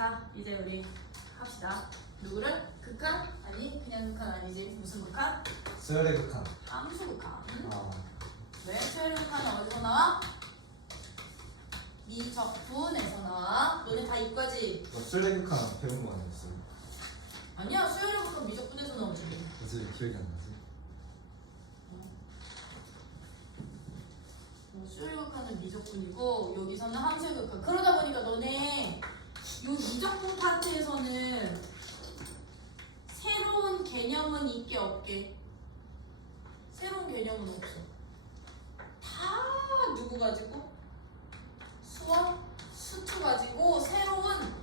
자, 이제 우리 합시다. 누구를? 극한? 아니, 그냥 극한 아니지. 무슨 극한? 수열의 극한. 함수 극한. 아, 왜? 수열의 극한은 어디서 나와? 미적분에서 나와. 너네 다 이과지? 너 수열의 극한 배운 거 아니었어? 아니야, 수열의 극한 미적분에서 나오지. 무슨 기억이 안 나지? 수열의 극한은 미적분이고 여기서는 함수의 극한. 그러다 보니까 너네 이 미적분 파트에서는 새로운 개념은 있게 없게? 새로운 개념은 없어. 다 누구 가지고? 수와 수투 가지고 새로운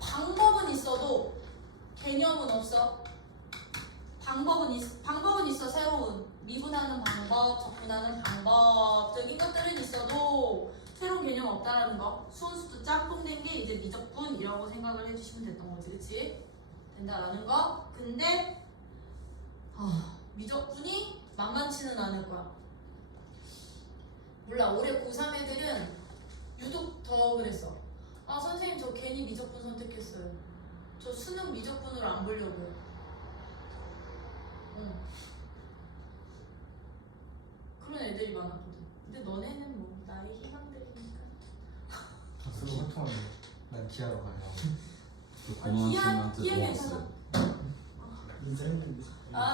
방법은 있어도 개념은 없어. 방법은 있어. 새로운 미분하는 방법, 적분하는 방법적인 것들은 있어도 새로운 개념 없다라는 거. 수원수투 짬뽕된 게 이제 미적분이라고 생각을 해주시면 됐던 거지, 그렇지? 된다라는 거. 근데 미적분이 만만치는 않을 거야. 몰라, 올해 고3 애들은 유독 더 그랬어. 아, 선생님 저 괜히 미적분 선택했어요. 저 수능 미적분으로 안 보려고요. 그런 애들이 많았거든. 근데 너네는 뭐 나의 희망들이니까. 수능 활동하는 난 기하러 가려고. 기아 괜찮아.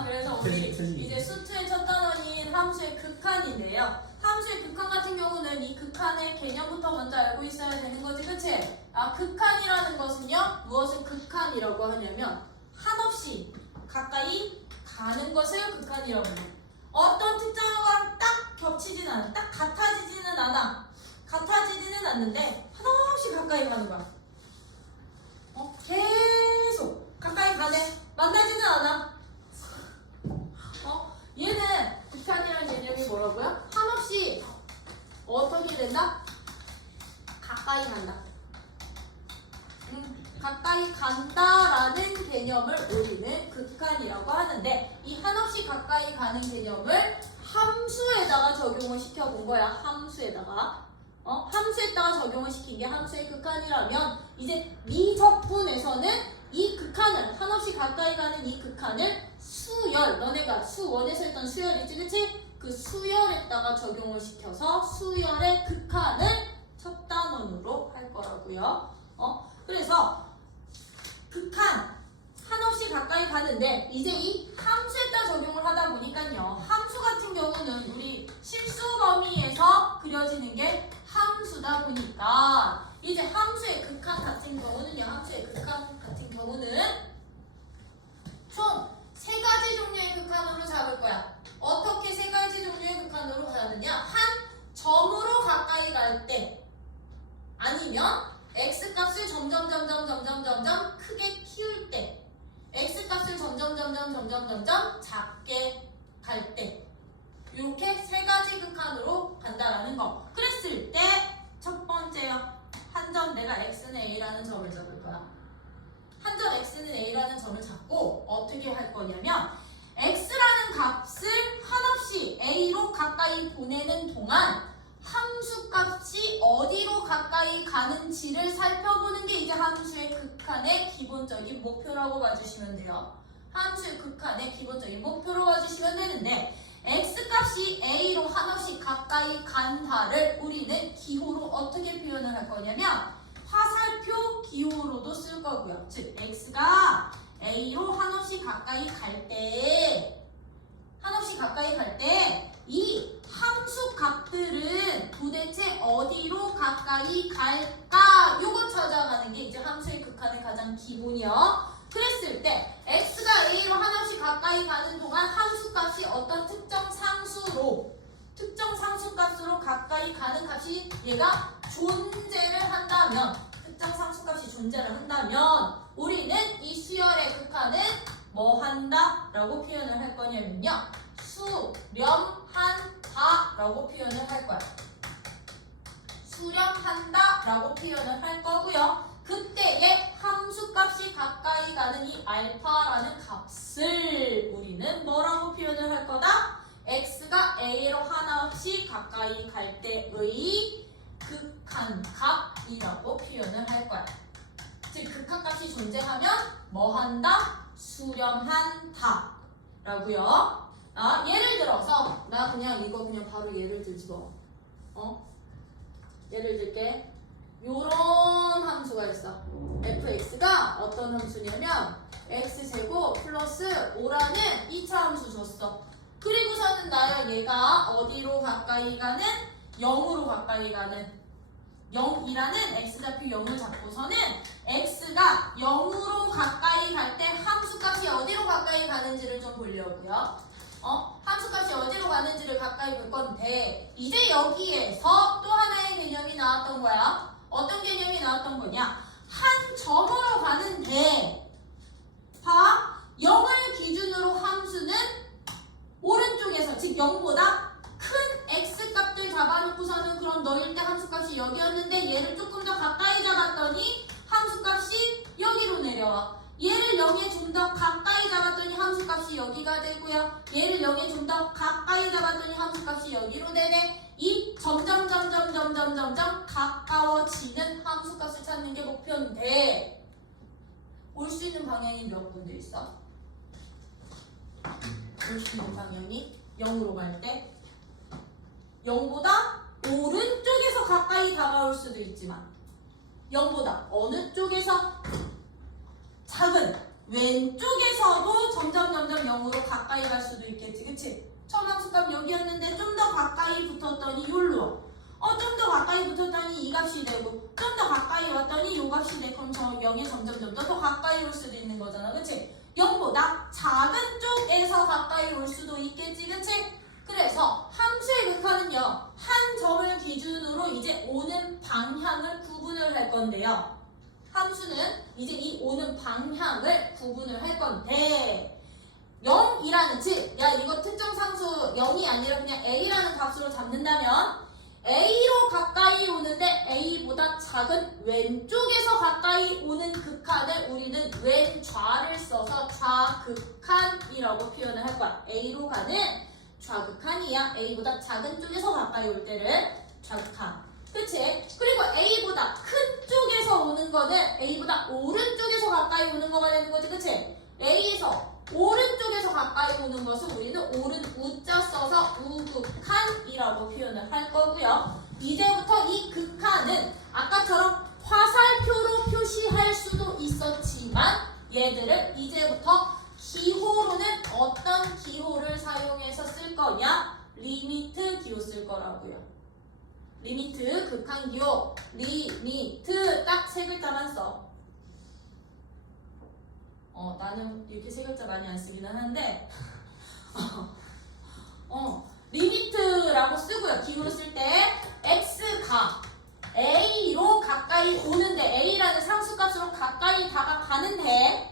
그래서 우리 이제 수투의 첫 단원인 함수의 극한인데요. 함수의 극한 같은 경우는 이 극한의 개념부터 먼저 알고 있어야 되는 거지, 그치? 극한이라는 것은요, 무엇을 극한이라고 하냐면 한없이 가까이 가는 것을 극한이라고 해요. 어떤 특정과 딱 겹치진 않아, 딱 같아지지는 않아. 같아지지는 않는데 한없이 가까이 가는 거야. 계속 가까이 가네. 만나지는 않아. 얘는 극한이라는 개념이 뭐라고요? 한없이 어떻게 된다? 가까이 간다. 가까이 간다라는 개념을 우리는 극한이라고 하는데, 이 한없이 가까이 가는 개념을 함수에다가 적용을 시켜본 거야. 함수에다가 적용을 시킨 게 함수의 극한이라면, 이제 미적분에서는 이 극한을, 한없이 가까이 가는 이 극한을 수열, 너네가 수원에서 했던 수열이지, 그치? 그 수열에다가 적용을 시켜서 수열의 극한을 첫 단원으로 할 거라고요. 그래서 극한, 한없이 가까이 가는데, 이제 이 함수에다 적용을 하다 보니까요, 함수 같은 경우는 우리 실수 범위에서 그려지는 게 함수다 보니까, 이제 함수의 극한 같은 경우는요, 함수의 극한 같은 경우는 총 3가지 종류의 극한으로 잡을 거야. 어떻게 3가지 종류의 극한으로 가느냐? 한 점으로 가까이 갈 때, 아니면 x값을 점점 크게 키울 때, x값을 점점 작게 갈 때, 이렇게 3가지 극한으로 간다라는 거. 그랬을 때 첫 번째요, 한 점 내가 x는 a라는 점을 잡을 거야. 한 점 x는 a라는 점을 잡고 어떻게 할 거냐면, x라는 값을 한없이 a로 가까이 보내는 동안 함수 값이 어디로 가까이 가는지를 살펴보는 게 이제 함수의 극한의 기본적인 목표라고 봐주시면 돼요. 함수의 극한의 기본적인 목표로 봐주시면 되는데, x값이 a로 한없이 가까이 간다를 우리는 기호로 어떻게 표현을 할 거냐면, 화살표 기호로도 쓸 거고요. 즉 x가 a로 한없이 가까이 갈 때, 이 함수 값들은 도대체 어디로 가까이 갈까? 요거 찾아가는 게 이제 함수의 극한의 가장 기본이요. 그랬을 때 x가 a로 한없이 가까이 가는 동안 함수 값이 어떤 특정 상수값으로 가까이 가는 값이 얘가 존재를 한다면, 특정 상수값이 존재를 한다면, 우리는 이 수열의 극한은 뭐 한다? 라고 표현을 할 거냐면요, 수렴한다 라고 표현을 할 거야. 수렴한다 라고 표현을 할 거고요. 그때의 함수값이 가까이 가는 이 알파라는 값을 우리는 뭐라고 표현을 할 거다? x가 a로 한없이 가까이 갈 때의 극한값이라고 표현을 할 거야. 즉 극한 값이 존재하면 뭐 한다? 수렴한다 라고요. 예를 들어서 나 그냥 이거 그냥 바로 예를 들지 뭐. 예를 들게. 요런 함수가 있어. fx가 어떤 함수냐면 x제곱 플러스 5라는 2차 함수 줬어. 그리고서는 나야 얘가 어디로 가까이 가는? 0으로 가까이 가는 0이라는 x좌표 0을 잡고서는 x가 0으로 가까이 갈 때 함수값이 어디로 가까이 가는지를 좀 보려고요. 함수값이 어디로 가는지를 가까이 볼 건데 이제 여기에서 또 하나의 개념이 나왔던 거야. 어떤 개념이 나왔던 거냐? 한 점으로 가는데 봐. 0을 기준으로 함수는 오른쪽에서 즉 0보다 큰 x값들 잡아놓고서는 그럼 너일 때 함수값이 여기였는데 얘를 조금 더 가까이 잡았더니 함수값이 여기로 내려와. 얘를 0에 좀 더 가까이 잡았더니 함수값이 여기가 되고요. 얘를 0에 좀 더 가까이 잡았더니 함수값이 여기로 되네. 이 점점 가까워지는 함수값을 찾는 게 목표인데 올 수 있는 방향이 몇 군데 있어? 올 수 있는 방향이 0으로 갈 때 0보다 오른쪽에서 가까이 다가올 수도 있지만 0보다 어느 쪽에서 작은 왼쪽에서도 점점 0으로 가까이 갈 수도 있겠지. 그치? 처음 함수값 여기였는데 좀 더 가까이 붙었더니 여기로 좀 더 가까이 붙었더니 이 값이 되고 좀 더 가까이 왔더니 이 값이 되고 그럼 저 0에 점점 더 가까이 올 수도 있는 거잖아. 그치? 0보다 작은 쪽에서 가까이 올 수도 있겠지. 그치? 그래서 함수의 극한은요. 한 점을 기준으로 이제 오는 방향을 구분을 할 건데요. 함수는 이제 이 오는 방향을 구분을 할 건데 0이라는 즉, 야 이거 특정 상수 0이 아니라 그냥 a라는 값으로 잡는다면 a로 가까이 오는데 a보다 작은 왼쪽에서 가까이 오는 극한을 우리는 왼좌를 써서 좌극한이라고 표현을 할 거야. a로 가는 좌극한이야. a보다 작은 쪽에서 가까이 올 때를 좌극한. 그치? 그리고 A보다 큰 쪽에서 오는 거는 A보다 오른쪽에서 가까이 오는 거가 되는 거지. 그치? A에서 오른쪽에서 가까이 오는 것을 우리는 오른 우자 써서 우극한이라고 표현을 할 거고요. 이제부터 이 극한은 아까처럼 화살표로 표시할 수도 있었지만 얘들을 이제부터 기호로는 어떤 기호를 사용해서 쓸 거냐? 리미트 기호 쓸 거라고요. 리미트, 극한기호, 리미트 딱 세 글자만 써. 나는 이렇게 세 글자 많이 안 쓰기는 하는데 리미트라고 쓰고요. 기호를 쓸 때 x가 a로 가까이 오는데 a라는 상수값으로 가까이 다가가는데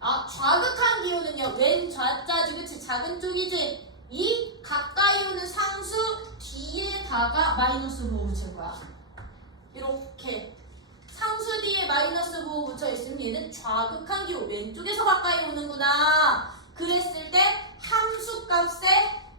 좌극한 기호는요. 왼 좌자지 그치? 작은 쪽이지? 이 가까이 오는 상수 뒤에다가 마이너스 부호 붙일 거야. 이렇게 상수 뒤에 마이너스 부호 붙여 있으면 얘는 좌극한 기호 왼쪽에서 가까이 오는구나. 그랬을 때 함수값의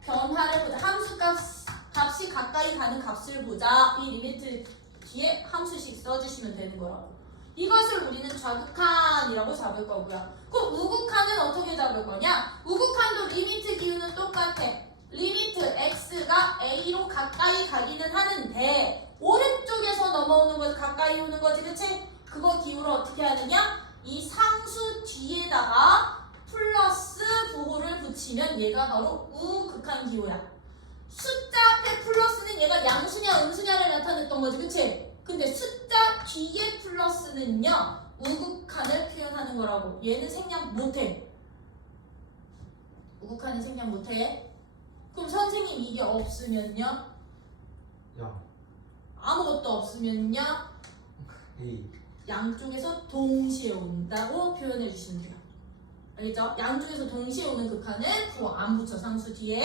변화를 보자. 함수값이 가까이 가는 값을 보자. 이 리미트 뒤에 함수식 써주시면 되는 거라고. 이것을 우리는 좌극한이라고 잡을 거고요. 그럼 우극한은 어떻게 잡을 거냐? 우극한도 리미트 기호는 똑같아. 리미트 x가 a로 가까이 가기는 하는데 오른쪽에서 넘어오는 거지 가까이 오는 거지. 그치? 그거 기호를 어떻게 하느냐? 이 상수 뒤에다가 플러스 부호를 붙이면 얘가 바로 우극한 기호야. 숫자 앞에 플러스는 얘가 양수냐 음수냐를 나타냈던 거지. 그치? 근데 숫자 뒤에 플러스는요 우극한을 표현하는 거라고. 얘는 생략 못해. 우극한은 생략 못해. 그럼 선생님 이게 없으면요? 야 아무것도 없으면요? A 양쪽에서 동시에 온다고 표현해 주시면 돼요. 알겠죠? 양쪽에서 동시에 오는 극한은 부호 안 붙여. 상수 뒤에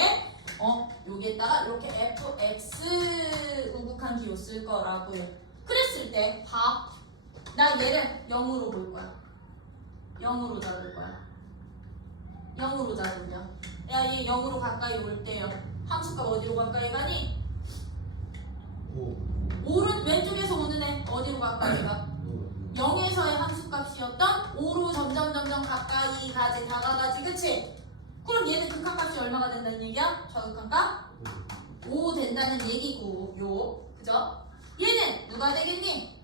여기에다가 이렇게 fx 우극한 기호 쓸 거라고요. 그랬을 때 봐. 나 얘를 0으로 볼 거야. 0으로 잡을 거야. 0으로 잡으면 야 얘 0으로 가까이 올 때요. 함수값 어디로 가까이 가니? 왼쪽에서 오는 애 어디로 가까이 가? 0에서의 함수값이었던 다가가지 다가가지 그치? 그럼 얘는 극한값이 얼마가 된다는 얘기야? 좌극한값 5 된다는 얘기고 요 그죠? 얘는 누가 되겠니?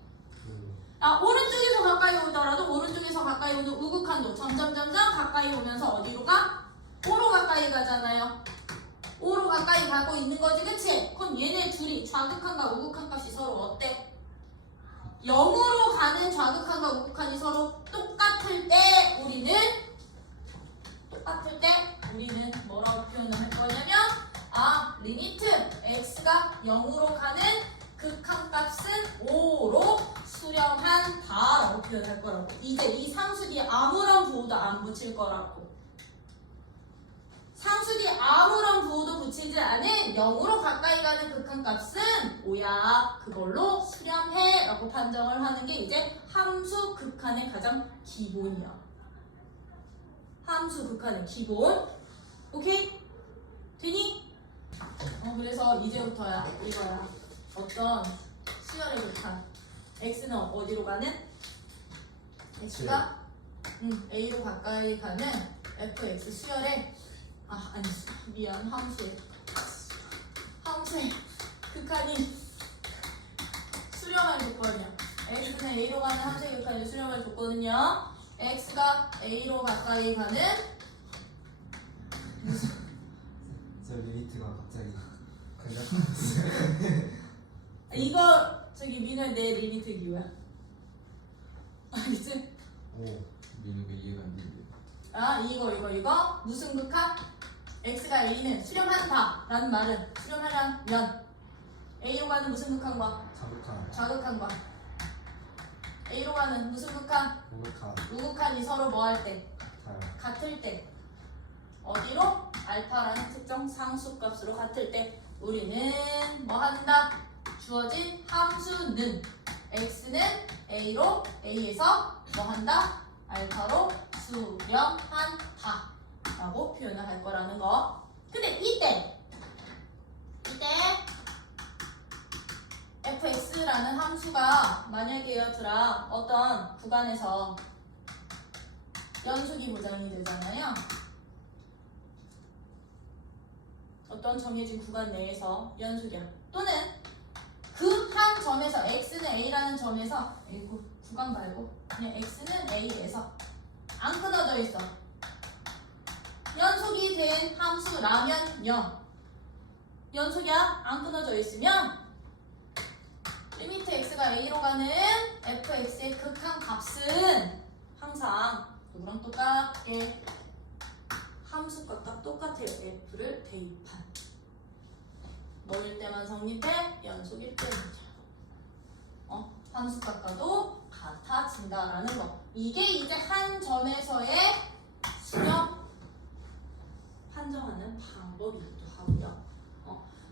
오른쪽에서 가까이 오더라도 오른쪽에서 가까이 오는 우극한도 점점 가까이 오면서 어디로 가? 5로 가까이 가잖아요. 5로 가까이 가고 있는 거지 그치? 그럼 얘네 둘이 좌극한과 우극한 값이 서로 어때? 0으로 가는 좌극한과 우극한이 서로 똑같을 때 우리는 뭐라고 표현을 할 거냐면 리미트 x가 0으로 가는 극한값은 5로 수렴한다라고 표현할 거라고. 이제 이 상수 뒤에 아무런 부호도 안 붙일 거라고. 상수 뒤에 아무런 부호도 붙이지 않은 0으로 가까이 가는 극한값은 5야. 그걸로 수렴해 라고 판정을 하는 게 이제 함수 극한의 가장 기본이야. 함수 극한의 기본. 오케이? 되니? 그래서 이제부터야 이거야. 어떤 수열의 극한 x는 어디로 가는? x가 a로 가까이 가는 fx 수열의 함수의 극한이 수렴할 조건이야. x는 a로 가는 함수의 극한이 수렴할 조건은요 x가 a로 가까이 가는 저 리미트가 갑자기 이거 저기 민호야 내 리미트 기호야. 알겠지? 오 민우가 이해가 안 되는데. 이거 무슨 극한? x가 a는 수렴한다 라는 말은 수렴하려면 a로 가는 무슨 극한과? 자극한 좌극한과 a로 가는 무슨 극한? 우극한 우극한이 서로 뭐 할 때? 달 같을 때 어디로? 알파라는 특정 상수값으로 같을 때 우리는 뭐 한다? 주어진 함수는 x는 a로 a에서 뭐 한다? 알파로 수렴한다 라고 표현을 할 거라는 거. 근데 이때 fx라는 함수가 만약에 얘들아 어떤 구간에서 연속이 보장이 되잖아요. 어떤 정해진 구간 내에서 연속이야. 또는 그 한 점에서 x는 a라는 점에서 구간 말고 그냥 x는 a에서 안 끊어져 있어. 연속이 된 함수라면요. 연속이야? 안 끊어져 있으면 리미트 x가 a로 가는 fx의 극한 값은 항상 누구랑 똑같게 함수값 딱 똑같아요. f를 대입한 뭐일 때만 성립해? 연속일 때는요. 함수값과도 같아진다라는 거. 이게 이제 한 점에서의 수렴 판정하는 방법이기도 하고요.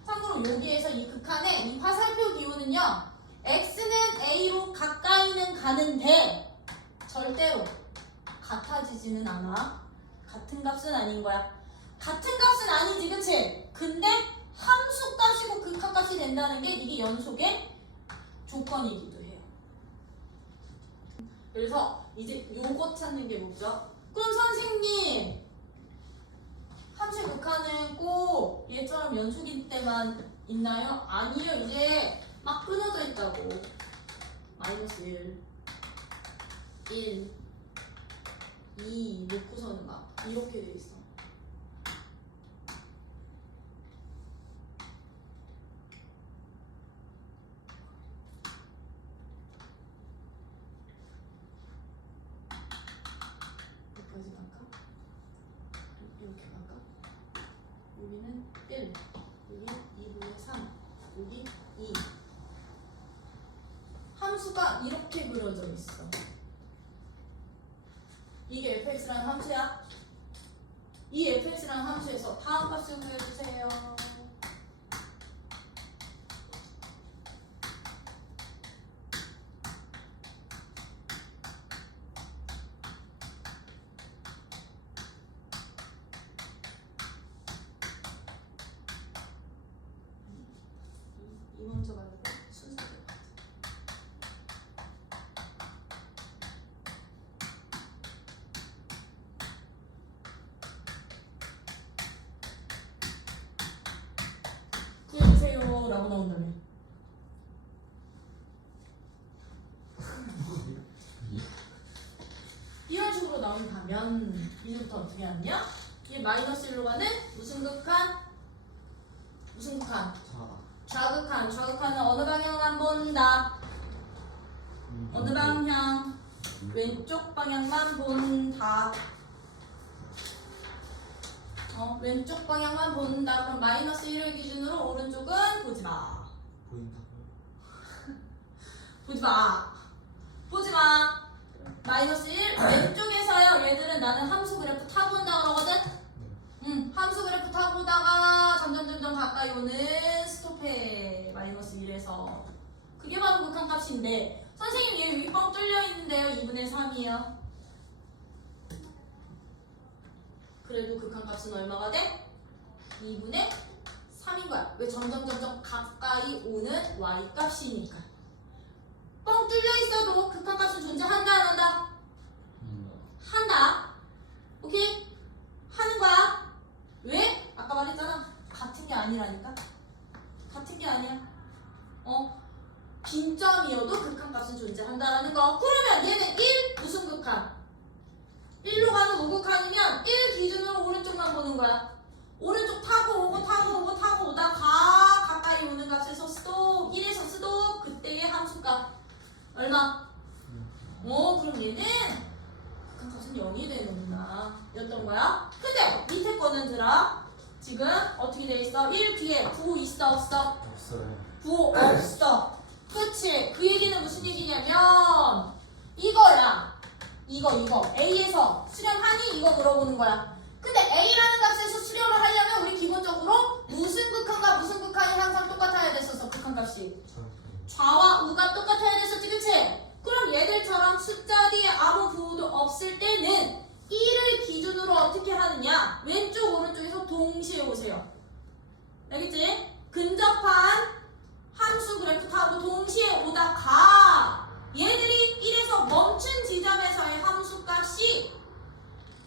참고로 여기에서 이 극한의 이 화살표 기호는요. x는 a로 가까이는 가는데 절대로 같아지지는 않아. 같은 값은 아닌 거야. 같은 값은 아니지, 그치? 근데 함수값이고 극한값이 된다는 게 이게 연속의 조건이기도 해요. 그래서 이제 요거 찾는 게 뭐죠? 그럼 선생님 함수의 극한은 꼭 얘처럼 연속일 때만 있나요? 아니요. 이제 막 끊어져 있다고. 마이너스 1, 2 놓고서는 막 이렇게 돼 있어. 여기까지 갈까? 이렇게 갈까? 여기는 1, 여기 2분의 3, 여기 2. 함수가 이렇게 그려져 있어. 이게 fx라는 함수야. 이 fx라는 함수에서 다음 값을 구해주세요. 이 먼저 가지고 순서대로 가자. 답답하다고 나온다며. 이런 식으로 나온다면 이제부터 어떻게 하느냐? 이게 마이너스 1로 가는 무슨 극한? 무슨 극한? 좌극한. 좌극한은 어느 방향만 본다? 어느 방향? 왼쪽 방향만 본다. 왼쪽 방향만 본다. 그럼 마이너스 1을 기준으로 오른쪽은 보지 마. 보인다. 보지 마. 보지 마. 마이너스 1 왼쪽에서요. 얘들은 나는 함수 그래프 타고 온다 그러거든. 함수 그래프 타고 오다가 점점 가까이 오는 스톱해. 마이너스 1에서. 그게 바로 극한값인데 선생님 얘 윗방 뚫려 있는데요. 2분의 3이요. 그래도 극한값은 얼마가 돼? 2분의 3인 거야. 왜 점점 가까이 오는 y값이니까. 뻥 뚫려 있어도 극한값은 존재한다 안 한다? 한다. 오케이? 하는 거야. 왜? 아까 말했잖아. 같은 게 아니라니까. 같은 게 아니야. 빈점이어도 극한값은 존재한다라는 거. 그러면 얘는 1 무슨 극한? 1로 가는 우극한이면 1 기준으로 오른쪽만 보는 거야. 오른쪽 타고 오다가 가까이 오는 값에서 스톱 1에서 스톱 그때의 함수값 얼마? 그럼 얘는 극한값은 0이 되는구나 였던 거야. 근데 밑에 거는 들어. 지금 어떻게 돼 있어? 1 뒤에 9 있어 없어? 없어요. 9 없어. 그치? 그 얘기는 무슨 얘기냐면 이거야. 이거 A에서 수렴하니? 이거 물어보는 거야. 근데 A라는 값에서 수렴을 하려면 우리 기본적으로 무슨 극한과 무슨 극한이 항상 똑같아야 됐었어. 극한값이 좌와 우가 똑같아야 됐었지. 그치? 그럼 얘들처럼 숫자 뒤에 아무 부호도 없을 때는 1을 기준으로 어떻게 하느냐? 왼쪽 오른쪽에서 동시에 오세요. 알겠지? 근접한 함수 그래프 타고 동시에 오다가 얘들이 1에서 멈춘 지점에서의 함수값이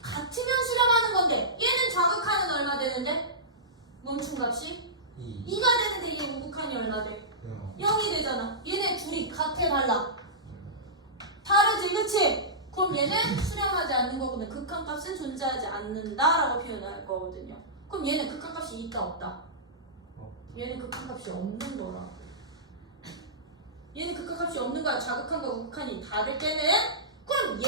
같으면 수렴하는 건데 얘는 좌극한은 얼마 되는데? 멈춘 값이 2가 되는데 얘 우극한이 얼마 돼? 0이 되잖아. 얘네 둘이 같아 달라? 다르지 그치? 그럼 얘는 수렴하지 않는 거거든. 극한값은 존재하지 않는다라고 표현할 거거든요. 그럼 얘는 극한값이 있다 없다? 얘는 극한값이 없는 거라. 얘는 극한값이 없는 거야. 좌극한과 우극한이 다를 때는. 그럼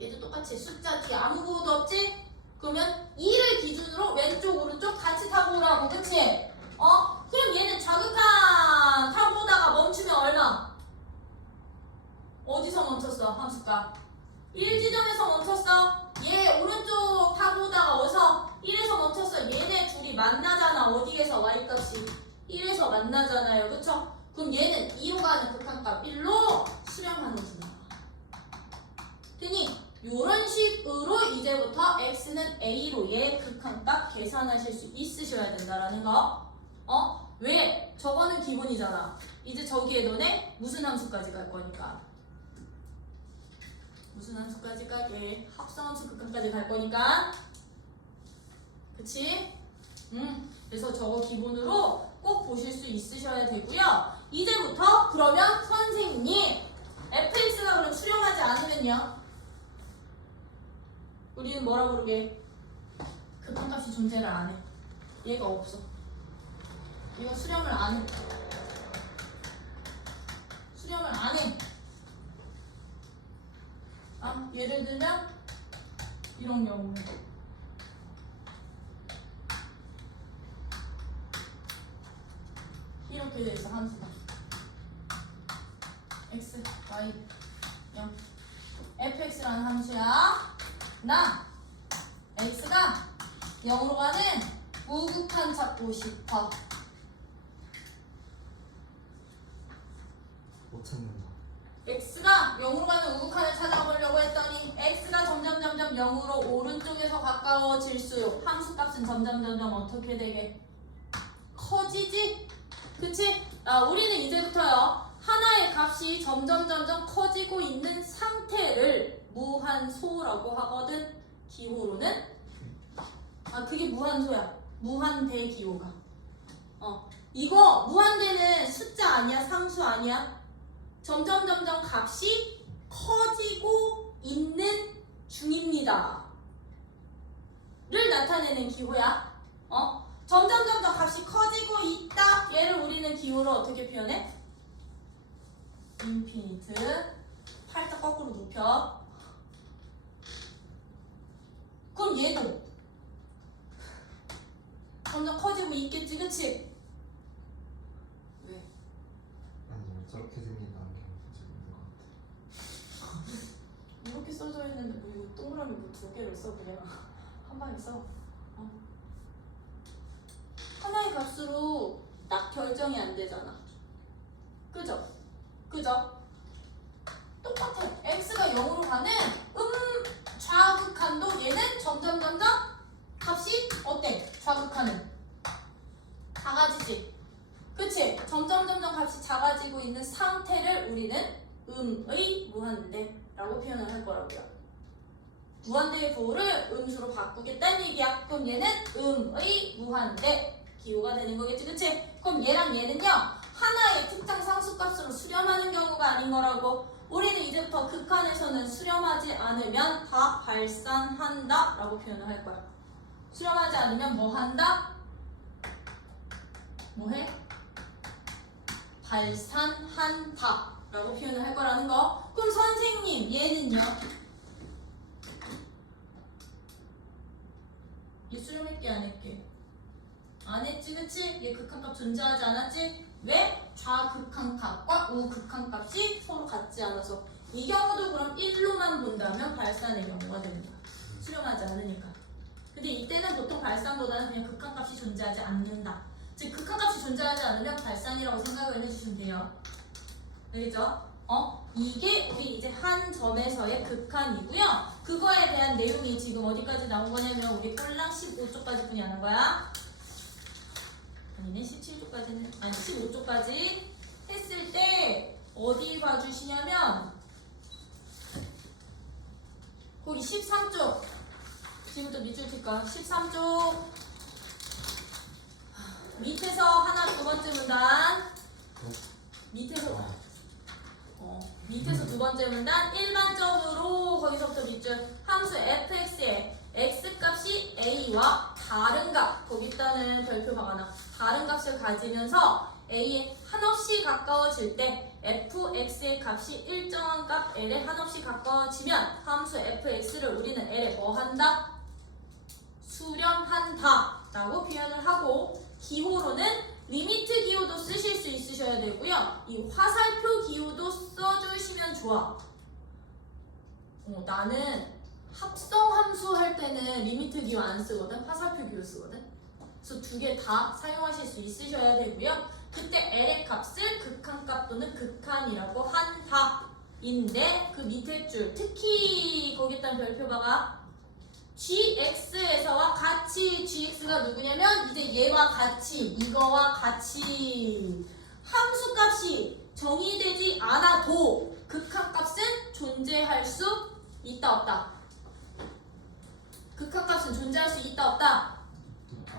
얘도 똑같이 숫자 뒤에 아무 부호도 없지? 그러면 2를 기준으로 왼쪽 오른쪽 같이 타고 오라고. 그치? 그럼 얘는 좌극한 타고 오다가 멈추면 얼마? 어디서 멈췄어? 함수값 1지점에서 멈췄어. 얘 오른쪽 타고 오다가 어디서? 1에서 멈췄어. 얘네 둘이 만나잖아. 어디에서? y값이 1에서 만나잖아요. 그쵸? 그럼 얘는 2로 가는 극한값 1로 수렴하는 수나. 되니 요런 식으로 이제부터 x는 a로의 극한값 계산하실 수 있으셔야 된다라는 거. 왜? 저거는 기본이잖아. 이제 저기에 너네 무슨 함수까지 갈 거니까. 무슨 함수까지 가게? 합성함수 극한까지 갈 거니까. 그치? 그래서 저거 기본으로 꼭 보실 수 있으셔야 되고요. 이제부터 그러면 선생님 fx가 그럼 수렴하지 않으면요? 우리는 뭐라 부르게? 극한값이 존재를 안 해. 얘가 없어. 얘가 수렴을 안 해. 수렴을 안 해. 예를 들면 이런 경우 이렇게 돼 있어. 함수가 x, y, 0 fx라는 함수야. 나 x가 0으로 가는 우극한 찾고 싶어. 못 찾는다. x가 0으로 가는 우극한을 찾아보려고 했더니 x가 점점 0으로 오른쪽에서 가까워질수록 함수값은 점점 어떻게 되게? 커지지? 그치? 우리는 이제부터요 하나의 값이 점점 커지고 있는 상태를 무한소라고 하거든. 기호로는 그게 무한소야. 무한대기호가. 이거 무한대는 숫자 아니야? 상수 아니야? 점점 값이 커지고 있는 중입니다. 를 나타내는 기호야. 점점 값이 커지고 있다. 얘를 우리는 기호로 어떻게 표현해? 인피니트. 팔자 거꾸로 눕혀. 그럼 얘도 점점 커지고 있겠지, 그치? 왜? 아니요 저렇게 생긴 나는 가지고 있는 것 같아. 이렇게 써져 있는데 뭐 이거 동그라미 뭐 두 개를 써 그냥 한 방에 써. 하나의 값으로 딱 결정이 안 되잖아. 그죠? 똑같아. x가 0으로 가는 좌극한도 얘는 점점 값이 어때? 좌극하는 작아지지. 그치? 점점 값이 작아지고 있는 상태를 우리는 음의 무한대라고 표현을 할 거라고요. 무한대의 부호를 음수로 바꾸겠다는 얘기야. 그럼 얘는 음의 무한대 기호가 되는 거겠지, 그치? 그럼 얘랑 얘는요 하나의 특정 상수값으로 수렴하는 경우가 아닌 거라고. 우리는 이제부터 극한에서는 수렴하지 않으면 다 발산한다 라고 표현을 할 거야. 수렴하지 않으면 뭐 한다? 뭐 해? 발산한다 라고 표현을 할 거라는 거. 그럼 선생님 얘는요? 얘 수렴했게 안 했게? 안 했지, 그치? 얘 극한값 존재하지 않았지? 왜? 좌극한값과 우극한값이 서로 같지 않아서. 이 경우도 그럼 1로만 본다면 발산의 경우가 되는 거야. 수렴하지 않으니까. 근데 이때는 보통 발산보다는 그냥 극한값이 존재하지 않는다. 즉 극한값이 존재하지 않으면 발산이라고 생각을 해주시면 돼요. 알겠죠? 이게 우리 이제 한 점에서의 극한이고요. 그거에 대한 내용이 지금 어디까지 나온 거냐면 우리 꼴랑 15쪽까지 뿐이 하는 거야. 아니네, 17쪽까지는 아니 15쪽까지 했을 때 어디 봐주시냐면 거기 13쪽. 지금부터 밑줄 칠까? 13쪽 밑에서 하나 두 번째 문단. 밑에서 두 번째 문단. 일반적으로 거기서부터 밑줄 함수 fx의 x값이 a와 다른 값, 거기다는 별표 박아놔. 다른 값을 가지면서 a에 한없이 가까워질 때 fx의 값이 일정한 값 l에 한없이 가까워지면 함수 fx를 우리는 l에 뭐 한다? 수렴한다 라고 표현을 하고, 기호로는 리미트 기호도 쓰실 수 있으셔야 되고요. 이 화살표 기호도 써주시면 좋아. 나는 합성 함수 할 때는 리미트 기호 안 쓰거든. 화살표 기호 쓰거든. 그래서 두 개 다 사용하실 수 있으셔야 되고요. 그때 L의 값을 극한값 또는 극한이라고 한다 인데, 그 밑에 줄 특히 거기다 별표 박아. gx에서와 같이 gx가 누구냐면 이제 얘와 같이, 이거와 같이 함수값이 정의되지 않아도 극한값은 존재할 수 있다 없다? 극한값은 존재할 수 있다 없다?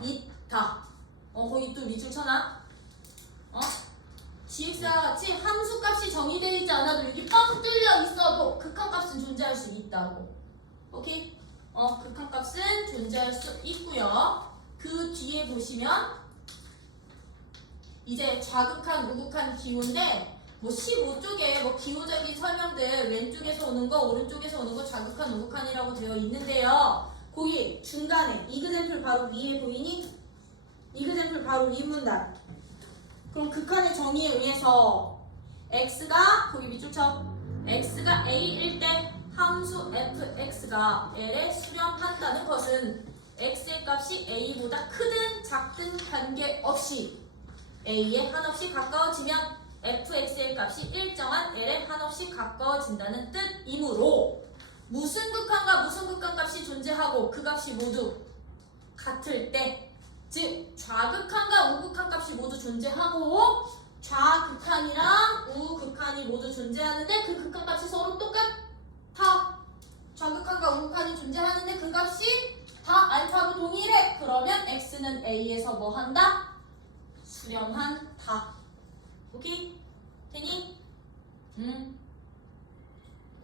있다. 거기 또 밑줄 쳐놔. gx와 같이 함수값이 정의되어 있지 않아도 여기 뻥 뚫려 있어도 극한값은 존재할 수 있다고. 오케이? 극한값은 존재할 수 있고요. 그 뒤에 보시면 이제 좌극한, 우극한 기호인데 뭐 15쪽에 뭐 기호적인 설명들 왼쪽에서 오는 거, 오른쪽에서 오는 거 좌극한, 우극한이라고 되어 있는데요. 거기 중간에 이그젬플 바로 위에 보이니? 이그젬플 바로 위 문단. 그럼 극한의 정의에 의해서 x가 거기 밑줄 쳐. x가 a일 때 함수 fx가 l에 수렴한다는 것은 x의 값이 a보다 크든 작든 관계없이 a에 한없이 가까워지면 fx의 값이 일정한 l에 한없이 가까워진다는 뜻이므로 무슨 극한과 무슨 극한값이 존재하고 그 값이 모두 같을 때, 즉 좌극한과 우극한 값이 모두 존재하고 좌극한이랑 우극한이 모두 존재하는데 그 극한값이 서로 똑같아. 좌극한과 우극한이 존재하는데 그 값이 다 알파로 동일해. 그러면 x는 a에서 뭐 한다? 수렴한다. 오케이? 되니?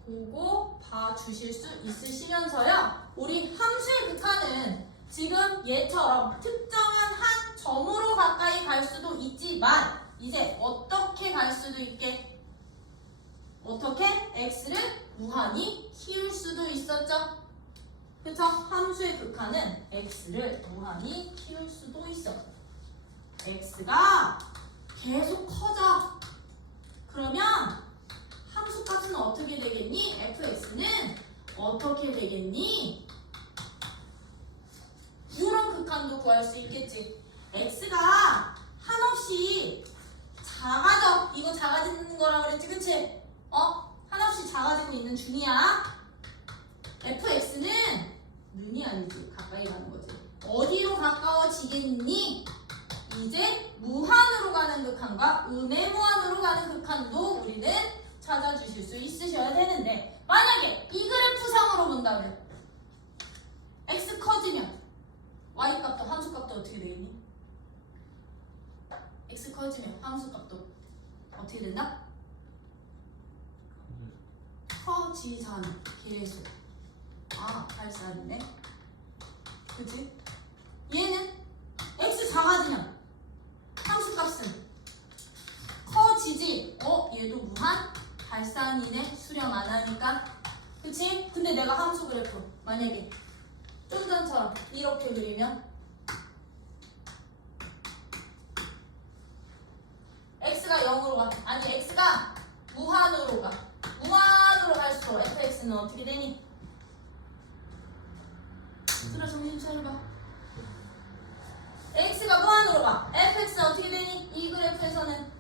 그거 봐주실 수 있으시면서요. 우리 함수의 극한은 지금 얘처럼 특정한 한 점으로 가까이 갈 수도 있지만 이제 어떻게 갈 수도 있게? 어떻게? x를 무한히 키울 수도 있었죠? 그쵸? 함수의 극한은 x를 무한히 키울 수도 있어. x가 계속 커져. 그러면 함수 값은 어떻게 되겠니? fx는 어떻게 되겠니? 이런 극한도 구할 수 있겠지. x가 한없이 작아져. 이거 작아지는 거라 그랬지, 그치? 한없이 작아지고 있는 중이야. fx는 는이 아니지. 가까이 가는 거지. 어디로 가까워지겠니? 이제 무한으로 가는 극한과 음의 무한으로 가는 극한도 우리는 찾아주실 수 있으셔야 되는데 만약에 이 그래프상으로 본다면 x 커지면 y 값도 함수 값도 어떻게 되겠니? x 커지면 함수 값도 어떻게 된다? 커지잖아. 계속. 발산이네. 그치? 얘는 x 작아지면 함수 값은 커지지. 얘도 무한 발산이네. 수렴 안 하니까. 그치? 근데 내가 함수 그래프 만약에 좀 전처럼 이렇게 그리면 x가 0으로 가. 아니 x가 무한으로 가. 무한으로 갈수록 fx는 어떻게 되니? 들어 정신 차려봐. x가 무한으로 가. fx는 어떻게 되니? 이 그래프에서는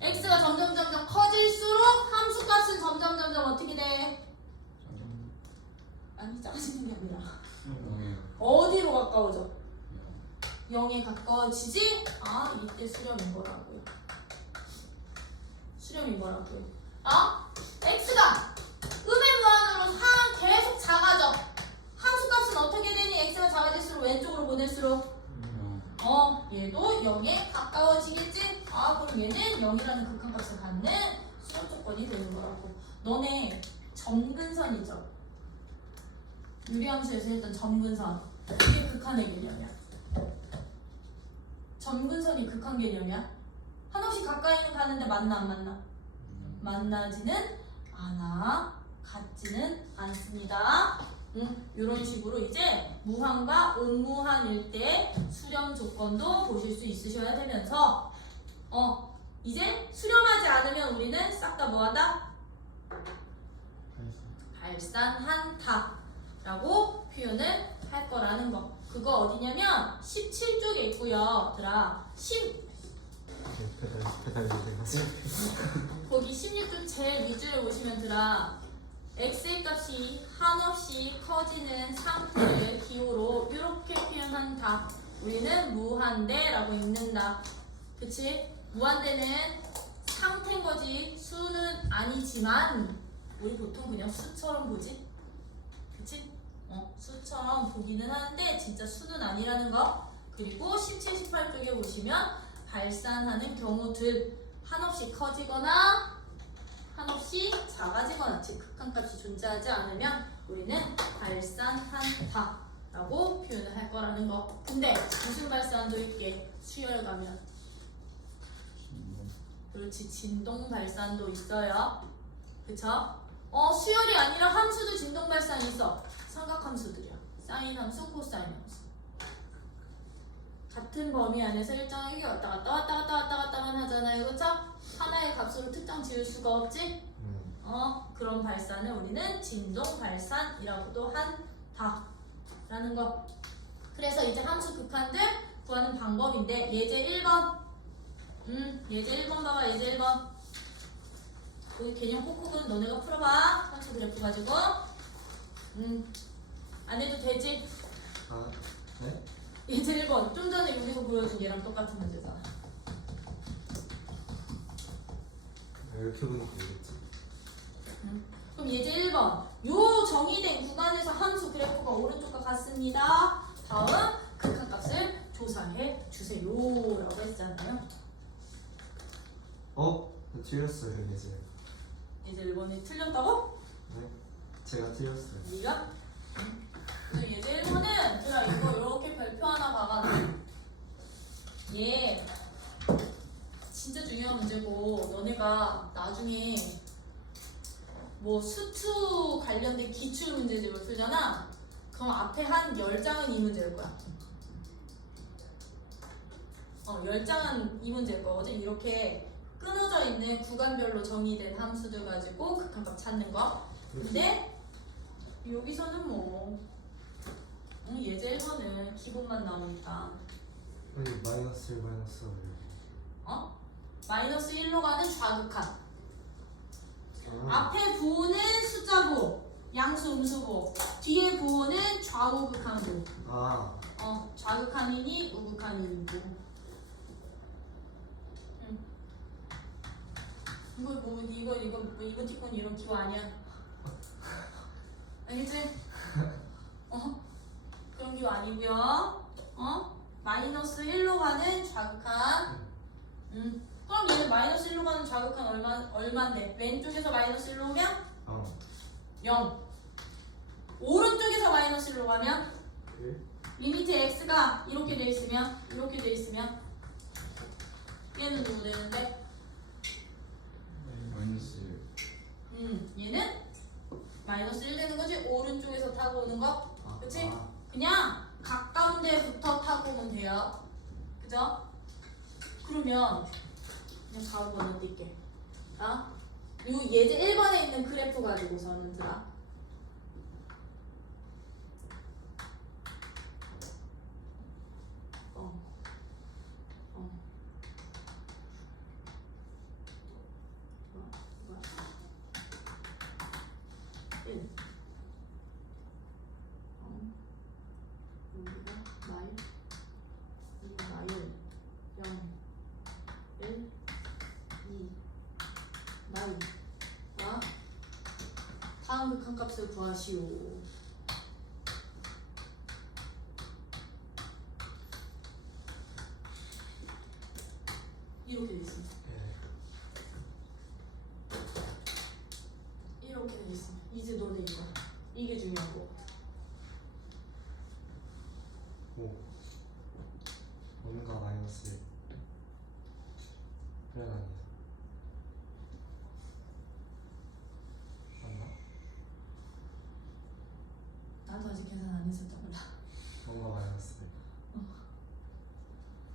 x가 점점 커질수록 함수 값은 점점 어떻게 돼? 아니 작아지는 게 아니라 어디로 가까워져? 0에 가까워지지? 이때 수렴인 거라고요. 수렴인 거라고요. x가 음의 무한으로 계속 작아져. 함수 값은 어떻게 되니? x가 작아질수록 왼쪽으로 보낼수록 얘도 0에 가까워지겠지? 그럼 얘는 0이라는 극한값을 갖는 수렴 조건이 되는 거라고. 너네 점근선이죠? 유리함수에서 했던 점근선. 이게 극한의 개념이야. 점근선이 극한 개념이야. 한없이 가까이는 가는데 만나 안 만나? 만나지는 않아. 같지는 않습니다. 이런 식으로 이제 무한과 음무한일 때 수렴 조건도 보실 수 있으셔야 되면서 이제 수렴하지 않으면 우리는 싹 다 뭐하다? 발산한다 라고 표현을 할 거라는 거. 그거 어디냐면 17쪽에 있고요. 얘들아 배달 돼가지고. 거기 16쪽 제일 위주에 보시면 들아 x의 값이 한없이 커지는 상태를 기호로 이렇게 표현한다. 우리는 무한대라고 읽는다. 그치? 무한대는 상태인 거지 수는 아니지만 우리 보통 그냥 수처럼 보지? 그치? 수처럼 보기는 하는데 진짜 수는 아니라는 거. 그리고 17, 18쪽에 보시면 발산하는 경우들 한없이 커지거나 한없이 작아지거나 즉 극한값이 존재하지 않으면 우리는 발산한다 라고 표현을 할 거라는 거. 근데 무슨 발산도 있게? 수열 가면 그렇지 진동 발산도 있어요. 그쵸? 수열이 아니라 함수도 진동 발산이 있어. 삼각함수들이야. 사인 함수, 코사인 함수. 같은 범위 안에서 일정하게 왔다 갔다만 하잖아요. 그쵸? 하나의 값으로 특정 지을 수가 없지? 그런 발산을 우리는 진동 발산이라고도 한다 라는 거. 그래서 이제 함수 극한들 구하는 방법인데 예제 1번 예제 1번 봐봐. 예제 1번 여기 개념 꼭꼭은 너네가 풀어봐. 함수 그래프 가지고 안 해도 되지? 네? 예제 1번 좀 전에 여기서 보여준 얘랑 똑같은 문제잖아. 이렇게 보니까 되겠지. 그럼 예제 1번 요 정의된 구간에서 함수 그래프가 오른쪽과 같습니다. 다음 극한값을 조사해 주세요라고 했잖아요. 틀렸어요 이제. 이제 1번이 틀렸다고? 네, 제가 틀렸어요. 네가? 그래서 예제 1번은 제가 이거 이렇게 별표 하나 박았는데 얘 진짜 중요한 문제고 너네가 나중에 뭐 수투 관련된 기출 문제집을 풀잖아. 그럼 앞에 한 10장은 이 문제일 거야. 10장은 이 문제일 거거든. 이렇게 끊어져 있는 구간별로 정의된 함수들 가지고 극한값 찾는 거. 근데 여기서는 뭐 예제 1번은 기본만 나오니까 아니 마이너스 1 마이너스 5. 마이너스 1로 가는 좌극한. 아, 앞에 부호는 숫자부, 양수, 음수부. 뒤에 부호는 좌우 극한부. 아, 좌극한이니 우극한이고. 이거 이모티콘 이런 기호 아니야. 알겠지? 그런 기호 아니고요. 마이너스 1로 가는 좌극한. 그럼 얘는 마이너스 1로 가는 좌극한 얼마인데? 왼쪽에서 마이너스 1로 오면 0. 오른쪽에서 마이너스 1로 가면 리미트 x가 이렇게 돼 있으면 얘는 누구 되는데? 마이너스 1. 얘는 마이너스 1 되는 거지. 오른쪽에서 타고 오는 거. 그치? 아, 그냥 가까운 데부터 타고 오면 돼요. 그죠? 그러면 그냥 바로 건너뛸게. 요 예제 1번에 있는 그래프 가지고서는 들아. 다음 극한값을 구하시오. 이렇게 돼 있습니다. 이렇게 돼 있습니다. 이제 너네 이거 이게 중요한 거. 뭔가 마이너스 1. 그래 아니야. 맞나? 나도 아직 계산 안 했었다 몰라. 뭔가 마이너스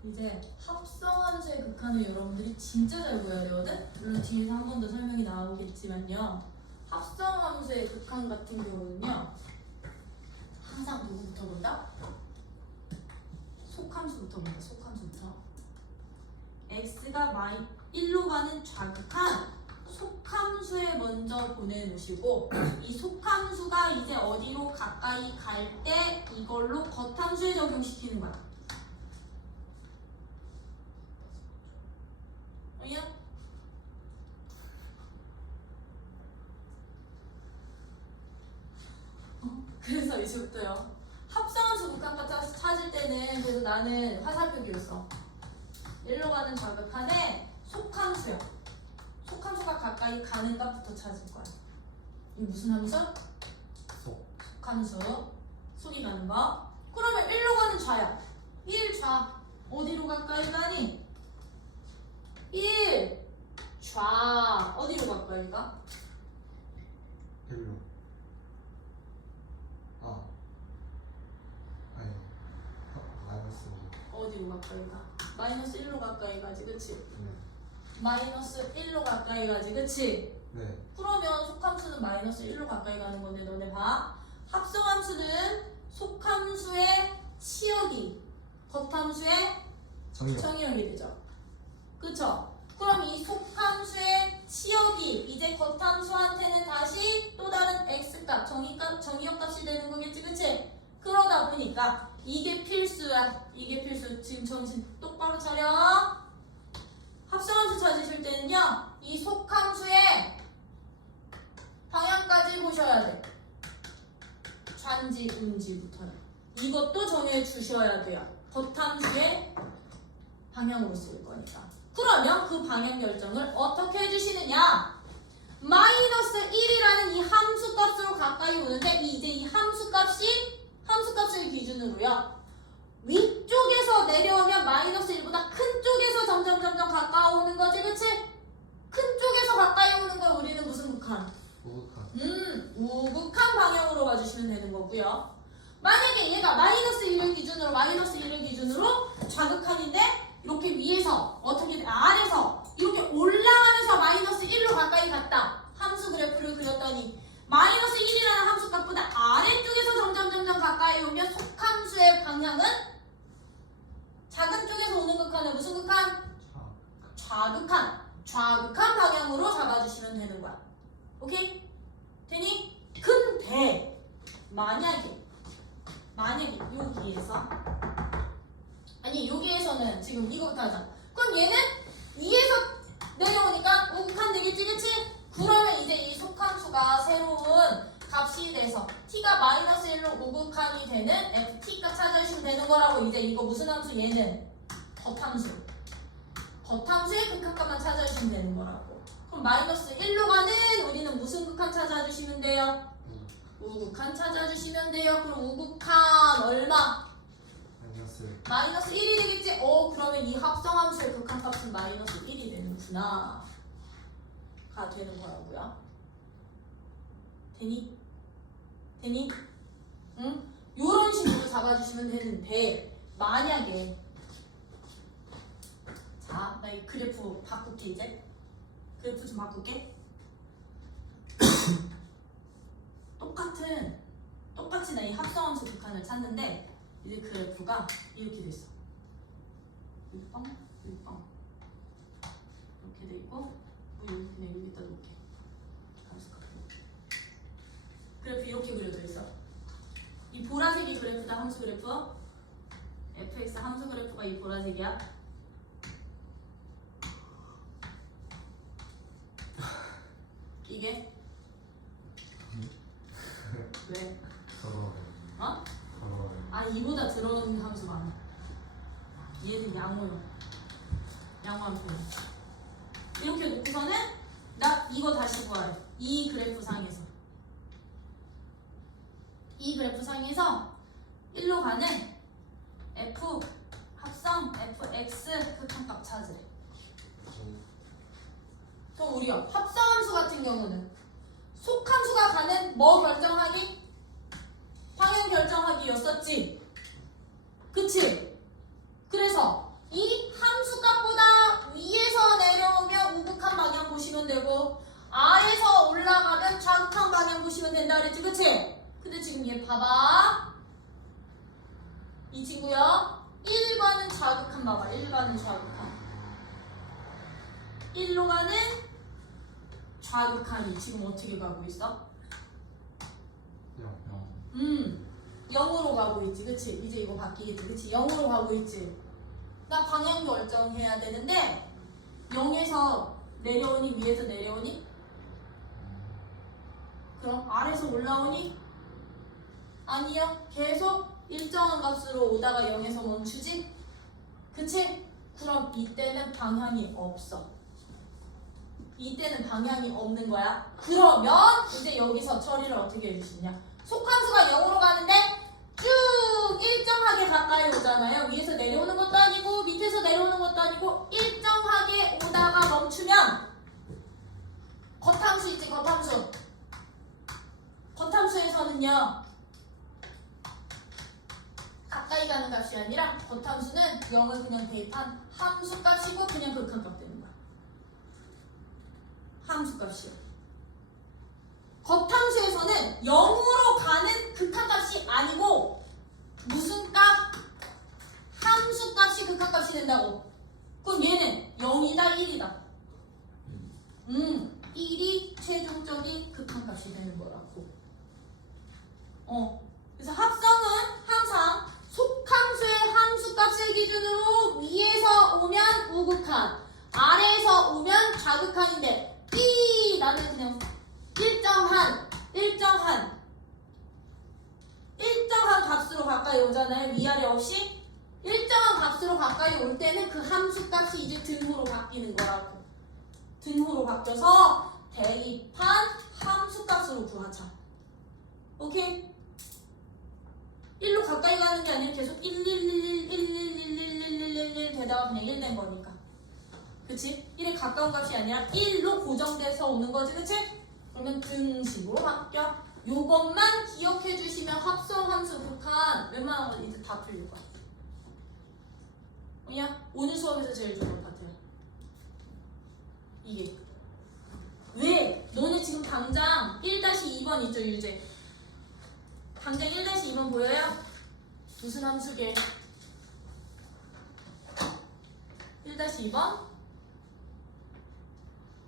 1. 이제 합성함수의 극한을 여러분들이 진짜 잘 보여야 되거든? 물론 뒤에서 한 번 더 설명이 나오겠지만요. 합성함수의 극한 같은 경우는요. 항상 누구부터 본다? 속함수부터 본다. 속함수부터. x가 1로 가는 좌극한 속함수에 먼저 보내놓으시고 이 속함수가 이제 어디로 가까이 갈 때 이걸로 겉함수에 적용시키는 거야. 아니야? 그래서 이제부터요. 합성함수 극한값 찾을 때는 그래서 나는 화살표기였어. 1로 가는 좌극한에 속함수야. 속함수가 가까이 가는 값부터 찾을 거야. 이 무슨 함수? 속함수. 속이 가는 거. 그러면 1로 가는 좌야. 1좌. 어디로 가까이 가니? 1좌. 어디로 가까이 가? 1로. 아니. 마이너스 5. 어디로 가까이 가? 마이너스 1로 가까이 가지, 그치? 네. 마이너스 1로 가까이 가지, 그치? 네. 그러면 속함수는 마이너스 1로 가까이 가는 건데 너네 봐. 합성함수는 속함수의 치역이 겉함수의 정의요. 정의역이 되죠. 그쵸? 그럼 이 속함수의 치역이 이제 겉함수한테는 다시 또 다른 x값, 정의역 값이 되는 거겠지, 그치? 그러다 보니까 이게 필수야. 이게 필수. 지금 정신 똑바로 차려. 합성함수 찾으실 때는요, 이 속함수의 방향까지 보셔야 돼. 좌인지 우인지부터요. 이것도 정해 주셔야 돼요. 겉함수의 방향으로 쓰일 거니까. 그러면 그 방향 결정을 어떻게 해주시느냐? 마이너스 1이라는 이 함수값으로 가까이 오는데 이제 이 함수값을 기준으로요. 위쪽에서 내려오면 마이너스 1보다 큰 쪽에서 점점 가까워오는 거지, 그치? 큰 쪽에서 가까이 오는 걸 우리는 무슨 극한? 우극한. 우극한 방향으로 봐주시면 되는 거고요. 만약에 얘가 마이너스 1을 기준으로 좌극한인데 이렇게 위에서 어떻게 돼? 아래서 이렇게 올라가면서 마이너스 1로 가까이 갔다. 함수 그래프를 그렸더니 마이너스 1이라는 함수값보다 아래쪽에서 점점 가까이 오면 속함수의 방향은 작은 쪽에서 오는 극한은 무슨 극한? 좌극한 방향으로 잡아주시면 되는 거야. 오케이? 되니? 근데 만약에 여기에서는 지금 이거부터 하자. 그럼 얘는 위에서 내려오니까 우극한 되겠지, 그치? 그러면 이제 이 속함수가 새로운 값이 돼서 t가 마이너스 1로 우극한이 되는 ft값 찾아주시면 되는 거라고. 이제 이거 무슨 함수? 얘는 겉함수의 극한값만 찾아주시면 되는 거라고. 그럼 마이너스 1로 가는 우리는 무슨 극한 찾아주시면 돼요? 우극한 찾아주시면 돼요. 그럼 우극한 얼마? 마이너스 1이 되겠지? 그러면 이 합성함수의 극한값은 마이너스 1이 되는구나 가 되는 거라고요. 되니? 응? 요런 식으로 잡아주시면 되는데 만약에 자, 나 이 그래프 바꿀게. 이제 그래프 좀 바꿀게. 똑같이 나 이 합성함수 극한을 찾는데 이제 그래프가 이렇게 됐어. 일빵 이렇게 돼 있고 그냥 여기다 놓을게. 그래프 이렇게 그려져 있어. 이 보라색이 그래프다. 함수 그래프. fx 함수 그래프가 이 보라색이야. 이게 왜? 어? 아, 이보다 들어오는 함수 많아. 얘는 양호요. 양호한 편. 이렇게 놓고서는 나 이거 다시 구하래. 이 그래프 상에서 1로 가는 f 합성 fx 극한값 찾으래. 그럼 우리가 합성함수 같은 경우는 속함수가 가는 뭐 결정하기? 방향 결정하기였었지. 그치? 그래서 이 함수값보다 위에서 내려오면 우극한 방향 보시면 되고 아래에서 올라가면 좌극한 방향 보시면 된다 그랬지. 그치? 근데 지금 얘 봐봐. 이 친구요. 1번은 좌극한 봐봐. 1번은 좌극한. 1로 가는 좌극한이 지금 어떻게 가고 있어? 0으로 가고 있지. 그치? 이제 이거 바뀌겠지. 그치? 0으로 가고 있지. 나 방향 결정해야 되는데 0에서 내려오니 위에서 내려오니? 그럼 아래에서 올라오니? 아니요. 계속 일정한 값으로 오다가 0에서 멈추지? 그치? 그럼 이때는 방향이 없어. 이때는 방향이 없는 거야. 그러면 이제 여기서 처리를 어떻게 해주시냐? 속함수가 0으로 가는데 쭉 일정하게 가까이 오잖아요. 위에서 내려오는 것도 아니고 밑에서 내려오는 것도 아니고 일정하게 오다가 멈추면 겉함수 있지. 겉함수에서는요 가까이 가는 값이 아니라 겉함수는 0을 그냥 대입한 함수값이고 그냥 극한값 되는 거야. 함수값이요. 겉함수에서는 0으로 가는 극한값이 아니고 무슨 값? 함수값이 극한값이 된다고. 그럼 얘는 0이다 1이다. 1이 최종적인 극한값이 되는 거라고. 그래서 합성은 항상 속함수의 함수값을 기준으로 위에서 오면 우극한, 아래에서 오면 좌극한인데 나는 그냥 일정한 값으로 가까이 오잖아요. 위아래 없이 일정한 값으로 값으로 가까이 올 때는 그 함수 값이 이제 등호로 바뀌는 거라고. 등호로 바뀌어서 대입한 함수 값으로 구하자. 오케이? 1로 가까이 가는 게 아니라 계속 1 되다가 그냥 1 된 거니까. 그치? 1에 가까운 값이 아니라 1로 고정돼서 오는 거지, 그치? 그러면 등식으로 바뀌어. 요것만 기억해 주시면 합성함수 극한 웬만한 건 이제 다 풀릴 거야. 그냥 오늘 수업에서 제일 좋은 것 같아요. 이게. 왜? 너네 지금 당장 1-2번 있죠, 유제? 당장 1-2번 보여요? 무슨 함수게? 1-2번?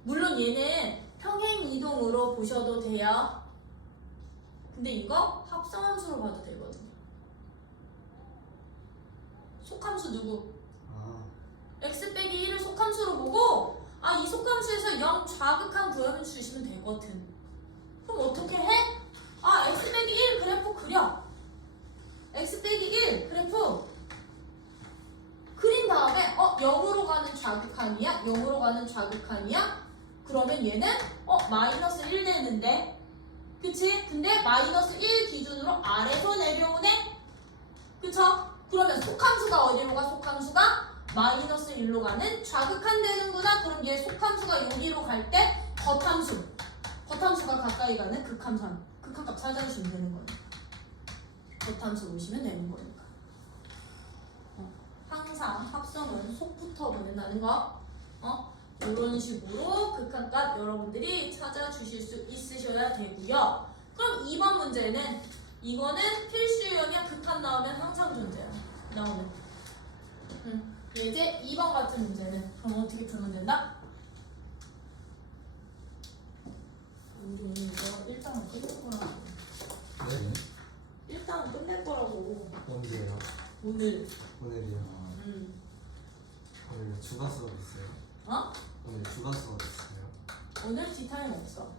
물론 얘는 평행 이동으로 보셔도 돼요. 근데 이거 합성함수로 봐도 되거든요. 속함수 누구? 아, x 빼기 1을 속함수로 보고 이 속함수에서 0 좌극한 구하면 주시면 되거든. 그럼 어떻게 해? x 빼기 1 그래프 그려. x 빼기 1 그래프 그린 다음에 0으로 가는 좌극한이야? 0으로 가는 좌극한이야? 그러면 얘는 마이너스 1 되는데 그치? 근데 마이너스 1 기준으로 아래로 내려오네? 그쵸? 그러면 속함수가 어디로 가? 속함수가 마이너스 1로 가는 좌극한 되는구나. 그럼 얘 속함수가 여기로 갈 때 겉함수가 가까이 가는 극한값 찾아주시면 되는 거니까. 겉함수 보시면 되는 거니까. 항상 합성은 속부터 보낸다는 거. 이런 식으로 극한값 여러분들이 찾아주실 수 있으셔야 되고요. 그럼 2번 문제는 이거는 필수 유형이야. 극한 나오면 항상 존재야. 나오는. 예제 2번 같은 문제는 그럼 어떻게 풀면 된다? 우리 오늘 이거 일단은 끝낼 거라고. 네? 일단은 끝낼 거라고. 언제요? 오늘. 오늘이요. 오늘 주가 수업 있어요? 오늘 주가 수업 있어요? 오늘 디타임 없어.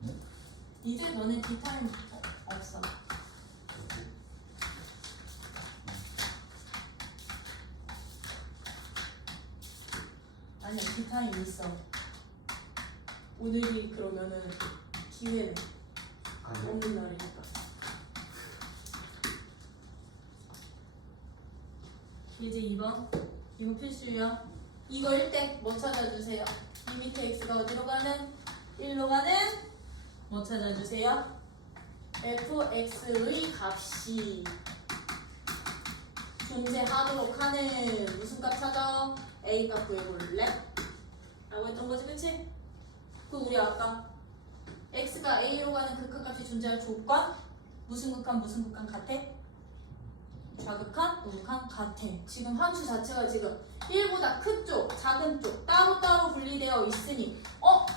네? 이제 너네 디타임 없어. 뭐지? 아니야, 디타임 있어. 오늘이 그러면은 기회는 아니요. 없는 날이니까. 이제 2번. 이거 필수요. 이거일 때 뭐 찾아주세요? 이 밑에 x가 어디로 가는? 1로 가는? 뭐 찾아주세요? fx의 값이 존재하도록 하는 무슨 값 찾아? a 값 구해볼래? 라고 했던 거지, 그치? 그 우리 아까 x가 a로 가는 극한값이 존재할 조건? 무슨 극한 같아? 좌극한, 우극한 같아. 지금 함수 자체가 지금 1보다 큰 쪽, 작은 쪽 따로따로 분리되어 있으니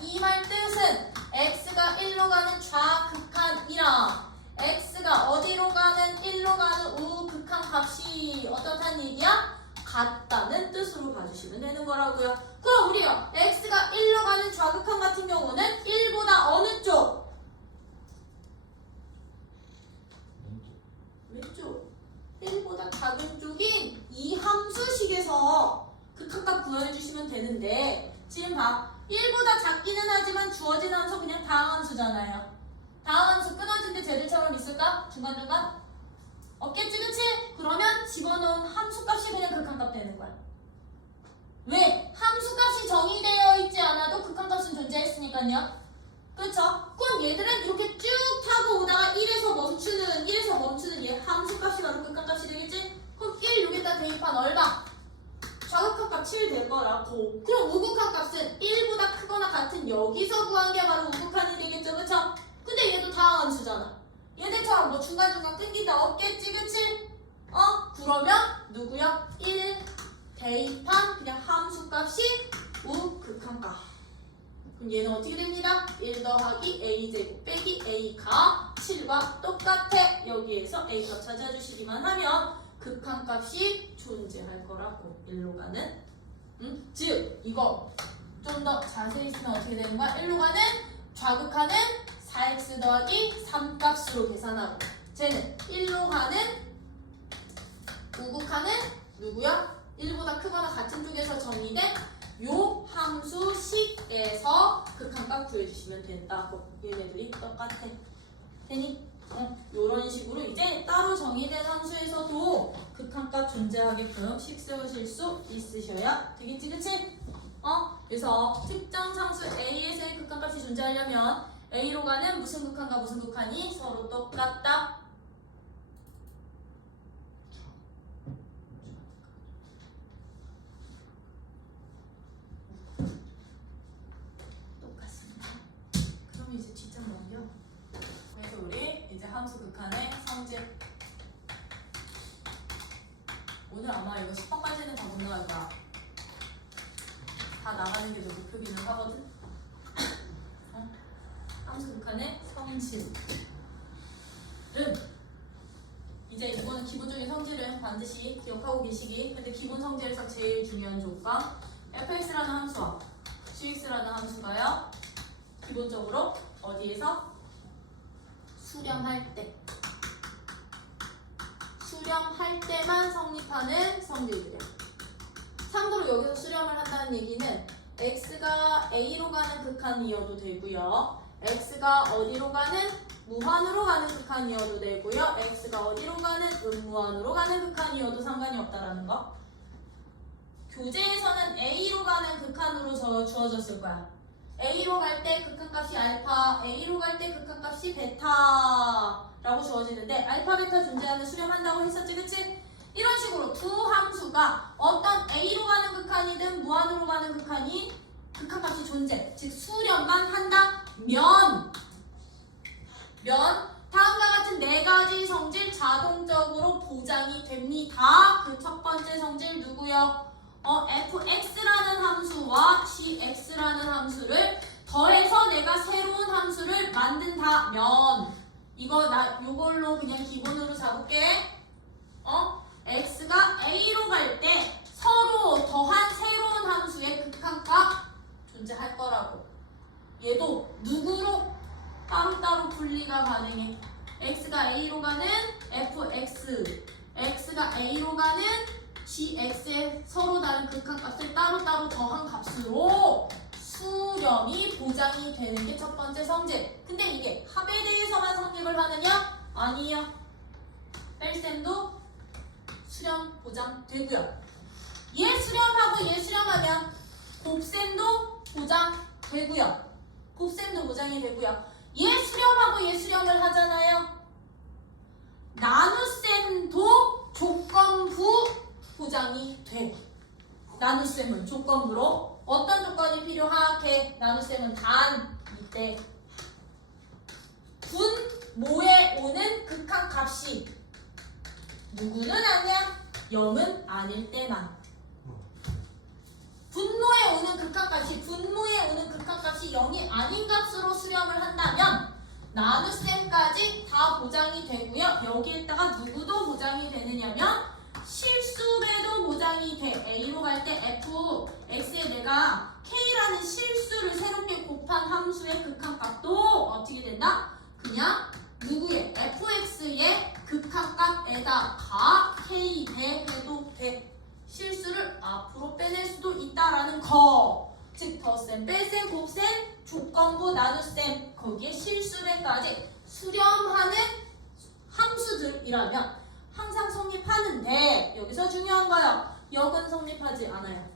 이 말 뜻은 x가 1로 가는 좌극한이랑 x가 어디로 가는 1로 가는 우극한 값이 어떻다는 얘기야? 같다는 뜻으로 봐주시면 되는 거라고요. 그럼 우리요 x가 1로 가는 좌극한 같은 경우는 1보다 어느 쪽? 왼쪽. 1보다 작은 쪽인 이 함수식에서 극한값 구해주시면 되는데 지금 봐. 1보다 작기는 하지만 주어진 함수 그냥 다항함수잖아요. 다항함수 끊어진 데 쟤들처럼 있을까? 중간중간? 없겠지, 그치? 그러면 집어넣은 함수값이 그냥 극한값 되는 거야. 왜? 함수값이 정의되어 있지 않아도 극한값은 존재했으니까요. 그쵸? 그럼 얘들은 이렇게 쭉 타고 오다가 1에서 멈추는 얘 함수값이 가는 극한값이 되겠지? 그럼 1 여기다 대입한 얼마? 좌극한값 7 될 거라고. 그럼 우극한값은 1보다 크거나 같은 여기서 구한 게 바로 우극한이 되겠죠, 그쵸? 근데 얘도 다항함수잖아. 얘들처럼 뭐 중간중간 끊긴다 없겠지, 그치? 그러면 누구야? 1 대입한 그냥 함수값이 우극한값. 그럼 얘는 어떻게 됩니다? 1 더하기 a제곱 빼기 a가 7과 똑같아. 여기에서 a값 찾아주시기만 하면 극한값이 존재할 거라고. 1로 가는 즉 이거 좀 더 자세히 쓰면 어떻게 되는 거야? 1로 가는 좌극하는 4x 더하기 3값으로 계산하고 쟤는 1로 가는 우극하는 누구야? 1보다 크거나 같은 쪽에서 정리된 요 함수식에서 극한값 구해주시면 된다. 얘네들이 똑같아. 되니? 요런 식으로 이제 따로 정의된 함수에서도 극한값 존재하게끔 식 세우실 수 있으셔야 되겠지, 그치? 그래서 특정 상수 A에서의 극한값이 존재하려면 A로 가는 무슨 극한과 무슨 극한이 서로 똑같다. 똑같습니다. 그럼 이제 뒷장 넘겨. 그래서 우리 이제 함수 극한의 성질. 오늘 아마 이거 10번까지는 다 못 나갈 거야. 다 나가는 게 너 목표기는 하거든. 함수 극한의 성질은 이제 이거는 기본적인 성질은 반드시 기억하고 계시기. 근데 기본 성질에서 제일 중요한 조건 fx라는 함수와 gx라는 함수가요. 기본적으로 어디에서? 수렴할 때만 성립하는 성질들이야. 참고로 여기서 수렴을 한다는 얘기는 x가 a로 가는 극한이어도 되고요. x가 어디로 가는? 무한으로 가는 극한이어도 되고요. x가 어디로 가는? 음무한으로 가는 극한이어도 상관이 없다라는 거. 교재에서는 a로 가는 극한으로 주어졌을 거야. a로 갈 때 극한값이 알파, a로 갈 때 극한값이 베타라고 주어지는데 알파, 베타 존재하는 수렴한다고 했었지, 그치? 이런 식으로 두 함수가 어떤 a로 가는 극한이든 무한으로 가는 극한이 극한값이 존재, 즉 수렴만 한다면 다음과 같은 네 가지 성질 자동적으로 보장이 됩니다. 그 첫 번째 성질 누구요? fx라는 함수와 gx라는 함수를 더해서 내가 새로운 함수를 만든다면 요걸로 그냥 기본으로 잡을게. x가 a로 갈 때 서로 더한 새로운 함수의 극한값 존재할 거라고. 얘도 누구로 따로따로 분리가 가능해. x가 a로 가는 fx, x가 a로 가는 gx의 서로 다른 극한값을 따로따로 더한 값으로 수렴이 보장이 되는 게 첫 번째 성질. 근데 이게 합에 대해서만 성립을 하느냐? 아니에요. 뺄셈도 수렴 보장되고요. 얘 수렴하고 얘 수렴하면 곱셈도 보장되고요. 곱셈도 보장이 되고요. 얘 수렴하고 얘 수렴을 하잖아요. 나눗셈도 조건부 보장이 돼. 나눗셈은 조건부로 어떤 조건이 필요하게? 나눗셈은 단 이때 분모에 오는 극한값이 누구는 아니야? 0은 아닐 때만. 분모에 오는 극한값이 0이 아닌 값으로 수렴을 한다면 나눗셈까지 다 보장이 되고요. 여기에다가 누구도 보장이 되느냐면 실수배도 보장이 돼. a로 갈 때 fx에 내가 k라는 실수를 새롭게 곱한 함수의 극한값도 어떻게 된다? 그냥 누구의? fx의 극한값에다가 k 대해도 돼. 실수를 앞으로 빼낼 수도 있다라는 거. 즉 덧셈, 뺄셈, 곱셈, 조건부, 나눗셈, 거기에 실수배까지 수렴하는 함수들이라면 항상 성립하는데 여기서 중요한 거요. 역은 성립하지 않아요.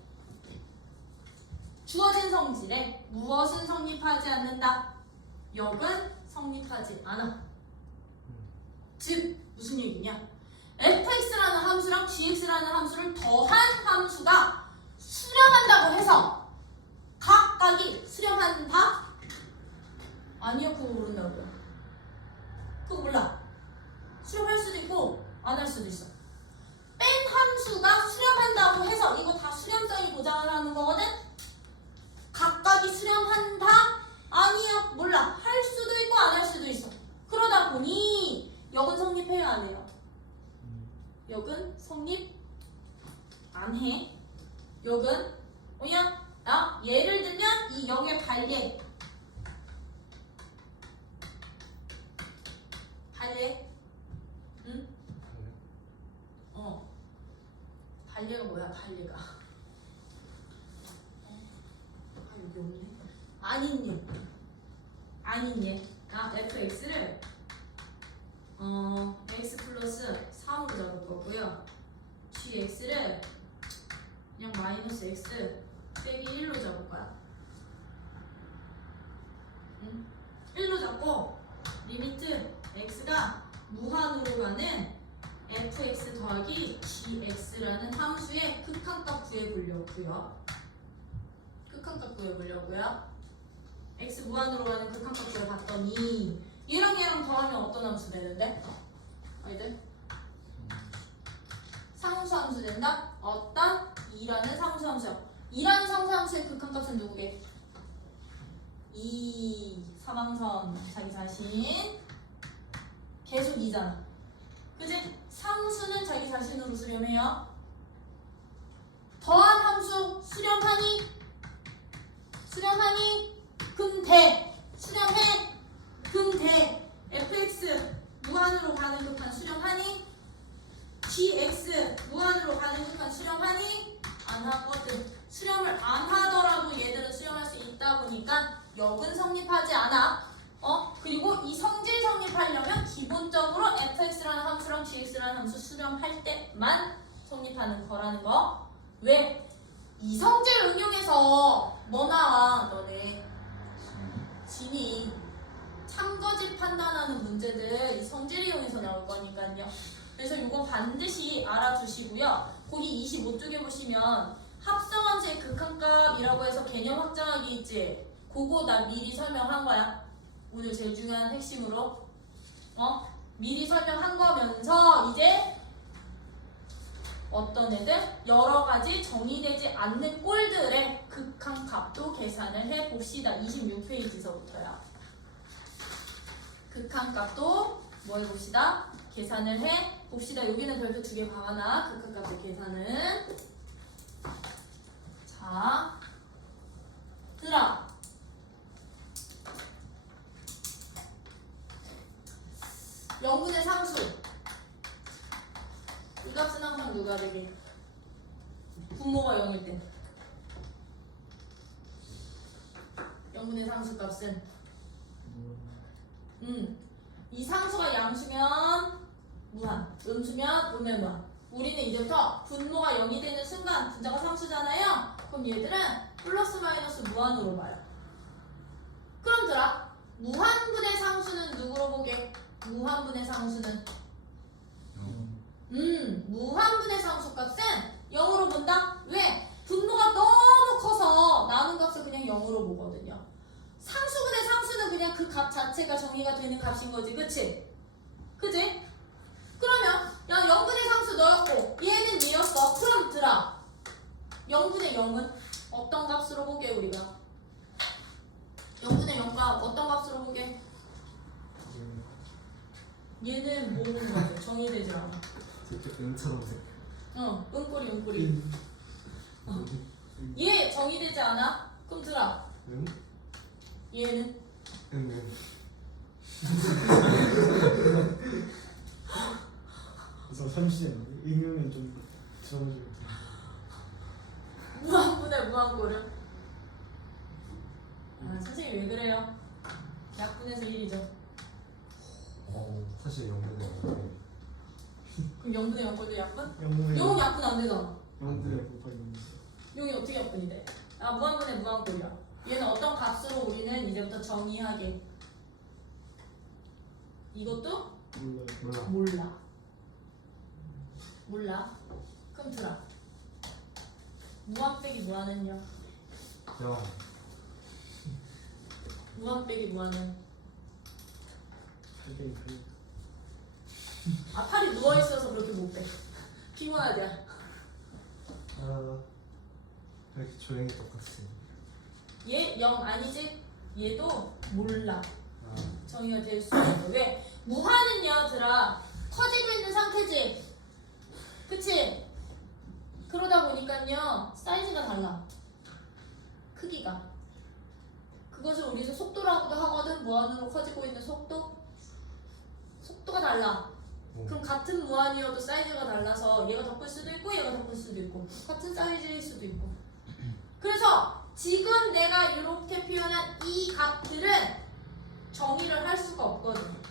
주어진 성질에 무엇은 성립하지 않는다? 역은 성립하지 않아. 즉 무슨 얘기냐? fx라는 함수랑 gx라는 함수를 더한 함수가 수렴한다고 해서 각각이 수렴한다? 아니요, 그거 모른다고요. 그거 몰라. 수렴할 수도 있고 안 할 수도 있어. 뺀 함수가 수렴한다고 해서 이거 다 수렴성이 보장을 하는 거거든? 각각이 수렴한다? 아니요, 몰라. 할 수도 있고 안 할 수도 있어. 그러다 보니 역은 성립해요, 안 해요? 역은 성립 안 해. 역은 뭐냐? 예를 들면 이 역의 발례. 발례. 응? 뭐야 달리가. 여기 없네. 아닌 얘. fx를 x 플러스 3으로 잡을 거고요. gx를 그냥 마이너스 x 빼기 1로 잡을 거야. 1로 잡고 리미트 x가 무한으로 가는 fx 더하기 gx라는 함수의 극한값 구해보려고요. x 무한으로 가는 극한값 구해봤더니 얘랑 더하면 어떤 함수 되는데? 아이들? 상수함수 된다? 어떤? 2라는 상수함수야. 2라는 상수함수의 극한값은 누구게? 2 사방선 자기 자신 계속 2잖아. 그치? 상수는 자기 자신으로 수렴해요. 더한 함수 수렴하니? 근대 수렴해. 근대 fx 무한으로 가는 극한 수렴하니? gx 무한으로 가는 극한 수렴하니? 안 하거든. 수렴을 안 하더라도 얘들은 수렴할 수 있다 보니까 역은 성립하지 않아. 그리고 이 성질 성립하려면 기본적으로 fx라는 함수랑 gx라는 함수 수렴할 때만 성립하는 거라는 거. 왜? 이 성질 응용해서 뭐 나와? 너네 진이 참거짓 판단하는 문제들 이 성질 이용해서 나올 거니까요. 그래서 이건 반드시 알아두시고요. 거기 25쪽에 보시면 합성함수의 극한값이라고 해서 개념 확장하기 있지. 그거 나 미리 설명한 거야. 오늘 제일 중요한 핵심으로 미리 설명한 거면서 이제 어떤 애들 여러 가지 정의되지 않는 꼴들의 극한값도 계산을 해봅시다. 26페이지서부터야. 극한값도 뭐 해봅시다. 계산을 해봅시다. 여기는 별표 2개 강하나 극한값의 계산은 자 들어. 영분의 상수 이 값은 항상 누가 되게? 분모가 0일 때 영분의 상수 값은 이 상수가 양수면 무한, 음수면 무한. 우리는 이제부터 분모가 0이 되는 순간 분자가 상수잖아요. 그럼 얘들은 플러스 마이너스 무한으로 봐요. 그럼 들아 무한분의 상수는 누구로 보게? 무한분의 상수는 무한분의 상수값은 0으로 본다? 왜? 분모가 너무 커서 나눈 값을 그냥 0으로 보거든요. 상수분의 상수는 그냥 그 값 자체가 정의가 되는 값인 거지. 그치? 그러면 야 0분의 상수 너였고 얘는 얘였어. 그럼 들아 0분의 0은 어떤 값으로 보게 우리가? 0분의 0값 어떤 값으로 보게? 얘는 모르는 거죠. 정의되지 않아. 은처럼 생. 은꼬리. 얘 정의되지 않아? 그럼 들아. 응? 얘는? 응. 그래서 삼시는 응용은 좀 들어줘요. 무한분의 무한꼴은? 선생님 왜 그래요? 약분해서 1이죠. 사실 영문에 그럼 0분의 0꼴도 약분? 영분의 0은 약분 안 되잖아. 영분의 곱하기 0이 어떻게 약분이 돼? 무한분의 무한꼴이야. 얘는 어떤 값으로 우리는 이제부터 정의하게. 이것도? 몰라요. 몰라. 그럼 들아. 무한 빼기 무한은요? 0. 무한 빼기 무한은? 팔이 누워있어서 그렇게 못 빼. 피곤하지? 이렇게 조용히 똑같이. 얘 0 아니지? 얘도 몰라. 정의가 될 수 있어. 왜? 무한은요, 들아. 커지고 있는 상태지? 그치? 그러다 보니까요, 사이즈가 달라. 크기가. 그것을 우리는 속도라고도 하거든. 무한으로 커지고 있는 속도? 속도가 달라. 그럼 같은 무한이어도 사이즈가 달라서 얘가 더 클 수도 있고 얘가 더 클 수도 있고 같은 사이즈일 수도 있고. 그래서 지금 내가 이렇게 표현한 이 값들은 정의를 할 수가 없거든.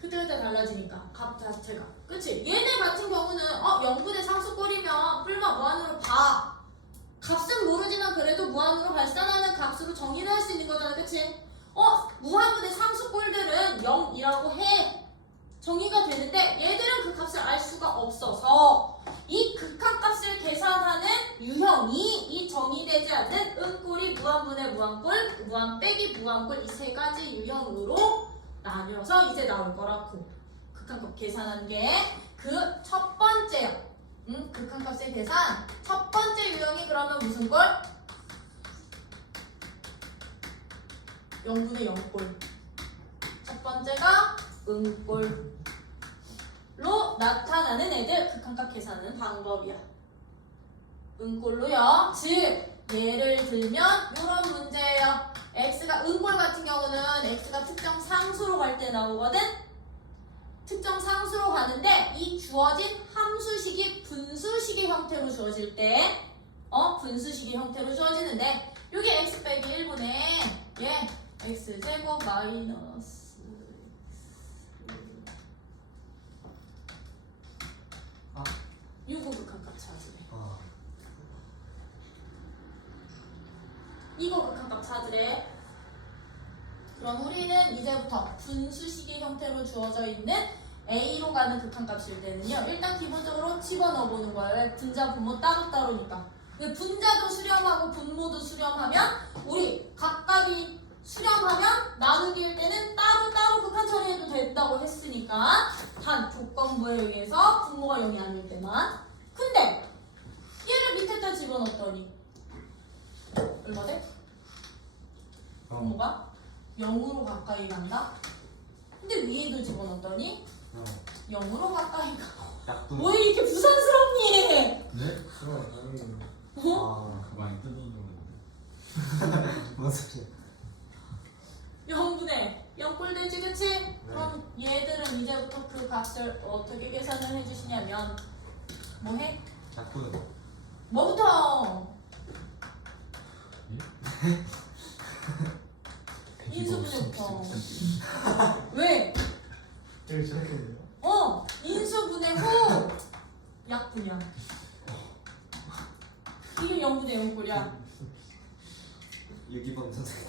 그때그때 달라지니까 값 자체가. 그치? 얘네 같은 경우는 0분의 상수꼴이면 풀마 무한으로 봐. 값은 모르지만 그래도 무한으로 발산하는 값으로 정의를 할 수 있는 거잖아. 그치? 무한분의 상수꼴들은 0이라고 해. 정의가 되는데 얘들은 그 값을 알 수가 없어서 이 극한값을 계산하는 유형이 이 정의되지 않는 은꼴이 무한분의 무한꼴, 무한 빼기 무한꼴 이 세 가지 유형으로 나뉘어서 이제 나올 거라고. 극한값 계산하는 게 그 첫 번째야. 극한값의 계산 첫 번째 유형이 그러면 무슨 꼴? 0분의 0꼴. 첫 번째가 은꼴로 나타나는 애들 극한값 계산은 방법이야. 은꼴로요. 즉 예를 들면 이런 문제예요. x가 은꼴 같은 경우는 x가 특정 상수로 갈 때 나오거든. 특정 상수로 가는데 이 주어진 함수식이 분수식의 형태로 주어질 때 분수식의 형태로 주어지는데 이게 x 빼기 1분의 x제곱 마이너스 이거 극한값 찾으래. 이거 극한값 찾으래. 그럼 우리는 이제부터 분수식의 형태로 주어져 있는 A로 가는 극한값일 때는요. 일단 기본적으로 집어넣어 보는 거예요. 왜? 분자, 분모 따로따로니까. 분자도 수렴하고 분모도 수렴하면 우리 각각이 수렴하면 나누기일 때는 따로따로 극한 처리해도 된다고 했으니까 단 조건부에 의해서 분모가 0이 아닐 때만. 근데 얘를 밑에다 집어넣었더니 얼마 돼? 분모가 0으로 가까이 간다? 근데 위에도 집어넣었더니 0으로 가까이 가. 약분. 왜 이렇게 부산스럽니? 네? 많이 뜯어놓는데. 뭔 소리야? 0분의 0꼴 되지, 그치? 그럼 얘들은 이제부터 그 값을 어떻게 계산을 해주시냐면 뭐 해? 약분은 뭐부터? 인수분해부터. 왜? 여기 시작했네요. 인수분해 후 약분이야. 이게 0분의 0꼴이야. 유기범 선생님.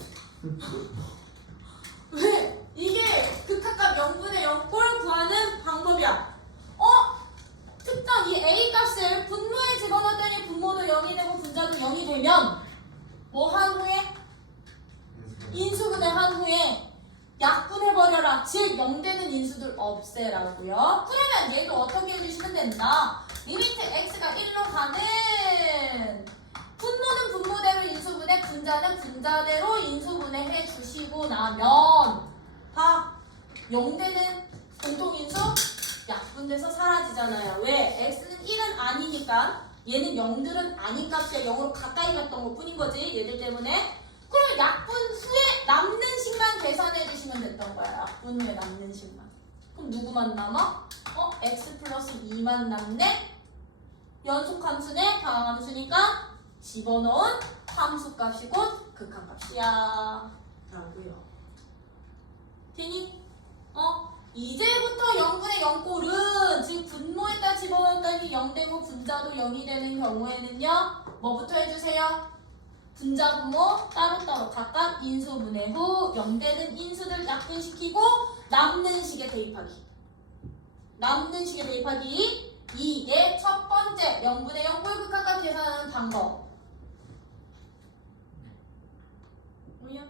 왜? 이게 극한값 0분의 0꼴 구하는 방법이야. 특정 이 A 값을 분모에 집어넣었더니 분모도 0이 되고 분자도 0이 되면 뭐 한 후에? 인수분해 한 후에 약분해버려라. 즉 0되는 인수들 없애라고요. 그러면 얘도 어떻게 해주시면 된다. 리미트 x가 1로 가는 분모는 분모대로 인수분해, 분자는 분자대로 인수분해 해주시고 나면 다 0되는 공통인수 약분돼서 사라지잖아요. 왜? x는 1은 아니니까 얘는 0들은 아닌 값이야. 0으로 가까이 갔던 것 뿐인 거지. 얘들 때문에. 그럼 약분 후에 남는 식만 계산해 주시면 됐던 거야. 약분 후에 남는 식만. 그럼 누구만 남아? x 플러스 2만 남네? 연속함수네? 다항함수니까 집어넣은 함수값이 곧 극한값이야 라고요. 되니? 이제부터 0분의 0꼴은 즉 분모에다 집어넣었더니 0되고 분자도 0이 되는 경우에는요. 뭐부터 해주세요? 분자, 분모 따로따로 각각 인수분해 후 0되는 인수들 약분시키고 남는 식에 대입하기. 남는 식에 대입하기. 이게 첫 번째 0분의 0꼴 극한값 계산하는 방법. 뭐야?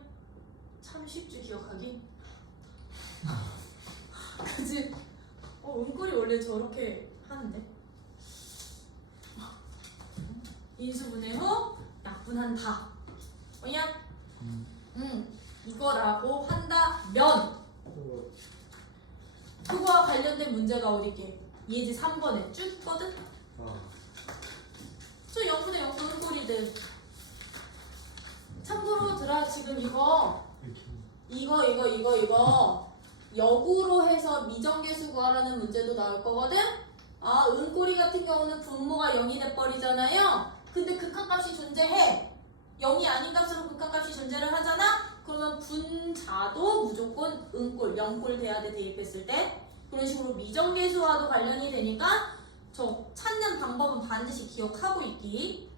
참 쉽지 기억하기? 그치? 은꼴이 원래 저렇게 하는데. 인수분해 후 약분한다. 뭐야? 이거라고 한다면 그거와 관련된 문제가 어디 있게? 예지 3번에 쭉 있거든? 저 0분의 0꼴 은꼴이들. 참고로 들아 지금 이거 역으로 해서 미정계수 구하라는 문제도 나올 거거든. 아, 은꼬리 같은 경우는 분모가 0이 돼버리잖아요. 근데 극한값이 존재해. 0이 아닌 값으로 극한값이 존재를 하잖아. 그러면 분자도 무조건 은꼴, 0꼴 돼야 돼, 대입했을 때. 그런 식으로 미정계수와도 관련이 되니까 저 찾는 방법은 반드시 기억하고 있기.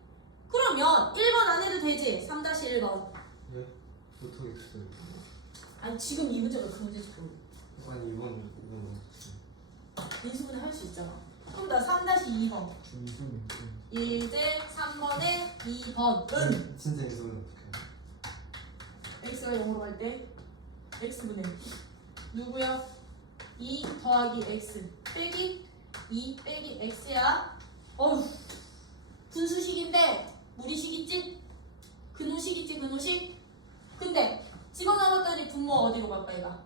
그러면 1번 안 해도 되지? 3-1번. 네? 못하겠어요. 아니 지금 이 문제가 그 문제지 뭐. 아니 이번 인수분해 할 수 있잖아. 그럼 나 3-2번. 인수는 이제 3번에 2번은 진짜 이소는 어떡해요? x가 0으로 갈 때 x분의 누구야? 2 더하기 x 빼기 2 빼기 x야. 어휴, 분수식인데 무리식 있지? 근호식 있지, 근호식? 근데 집어넣었더니 분모 어디로 갈까 얘가?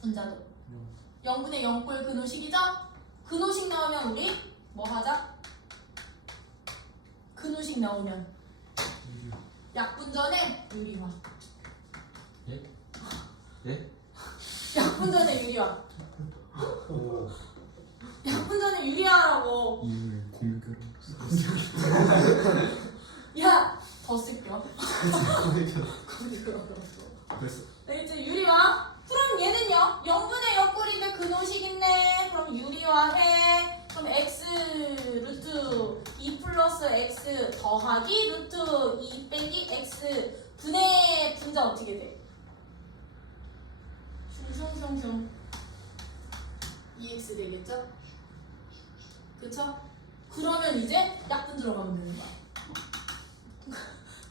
분자도 0분의 0꼴 근호식이죠? 근호식 나오면 우리 뭐 하자? 근호식 나오면 약분전에 유리화. 예? 예? 약분전에 유리화. 오. 약분전에 유리화라고. 이유를 공유결혼. 야, 더 쓸게요. 벌써 네, 이제 유리화. 그럼 얘는요, 0분의 역꼴인데 근호식 있네. 그럼 유리화해. 그럼 x 루트 2 플러스 x 더하기 루트 2 빼기 x 분의 분자 어떻게 돼? 슝슝슝슝 2x 되겠죠? 그쵸? 그러면 이제 약분 들어가면 되는 거야.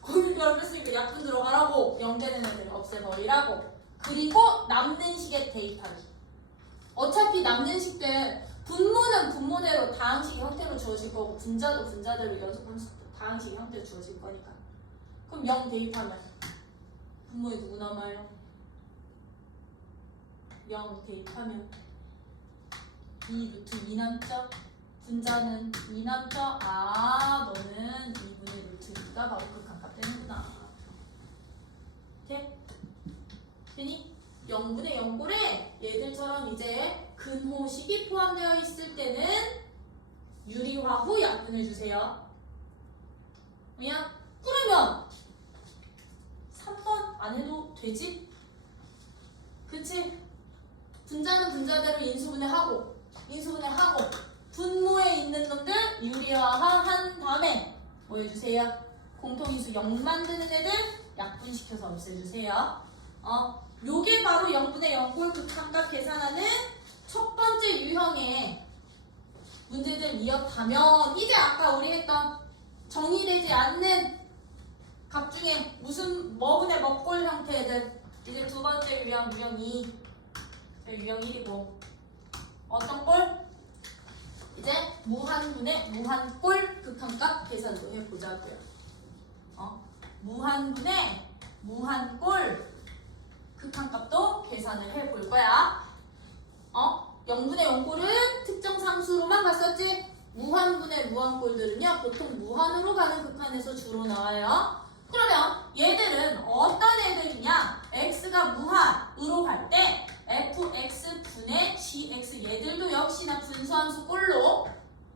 공유결합 했으니까 약분 들어가라고. 0되는 애들 없애버리라고. 그리고 남는 식에 대입하기. 어차피 남는 식들 분모는 분모대로 다항식 형태로 주어질 거고 분자도 분자대로 연속함수 다항식 형태로 주어질 거니까. 그럼 0 대입하면 분모에 누구 남아요? 0 대입하면 2 루트 2 남죠? 분자는 2 남죠? 아, 너는 2분의 루트 2가 바로 극한값 되는구나. 오케이? 되니? 0분의 0꼴에 얘들처럼 이제 근호식이 포함되어 있을 때는 유리화 후 약분해주세요. 그냥 그러면 3번 안 해도 되지? 그치? 분자는 분자대로 인수분해하고 분모에 있는 놈들 유리화한 다음에 뭐 해주세요? 공통인수 0 만드는 애들 약분시켜서 없애주세요. 요게 바로 0분의 0꼴 극한값 계산하는 첫 번째 유형의 문제들 이어가면 이제 아까 우리 했던 정의되지 않는 값 중에 무슨 뭐분의 뭐꼴 형태들 이제 두 번째 유형, 유형 2 유형 1이고 어떤 꼴? 이제 무한분의 무한꼴 극한값 계산도 해보자고요. 무한분의 무한꼴 극한값도 계산을 해볼 거야. 0분의 0꼴은 특정 상수로만 갔었지. 무한분의 무한꼴들은요 보통 무한으로 가는 극한에서 주로 나와요. 그러면 얘들은 어떤 애들이냐? x가 무한으로 갈 때 fx 분의 gx 얘들도 역시나 분수함수 꼴로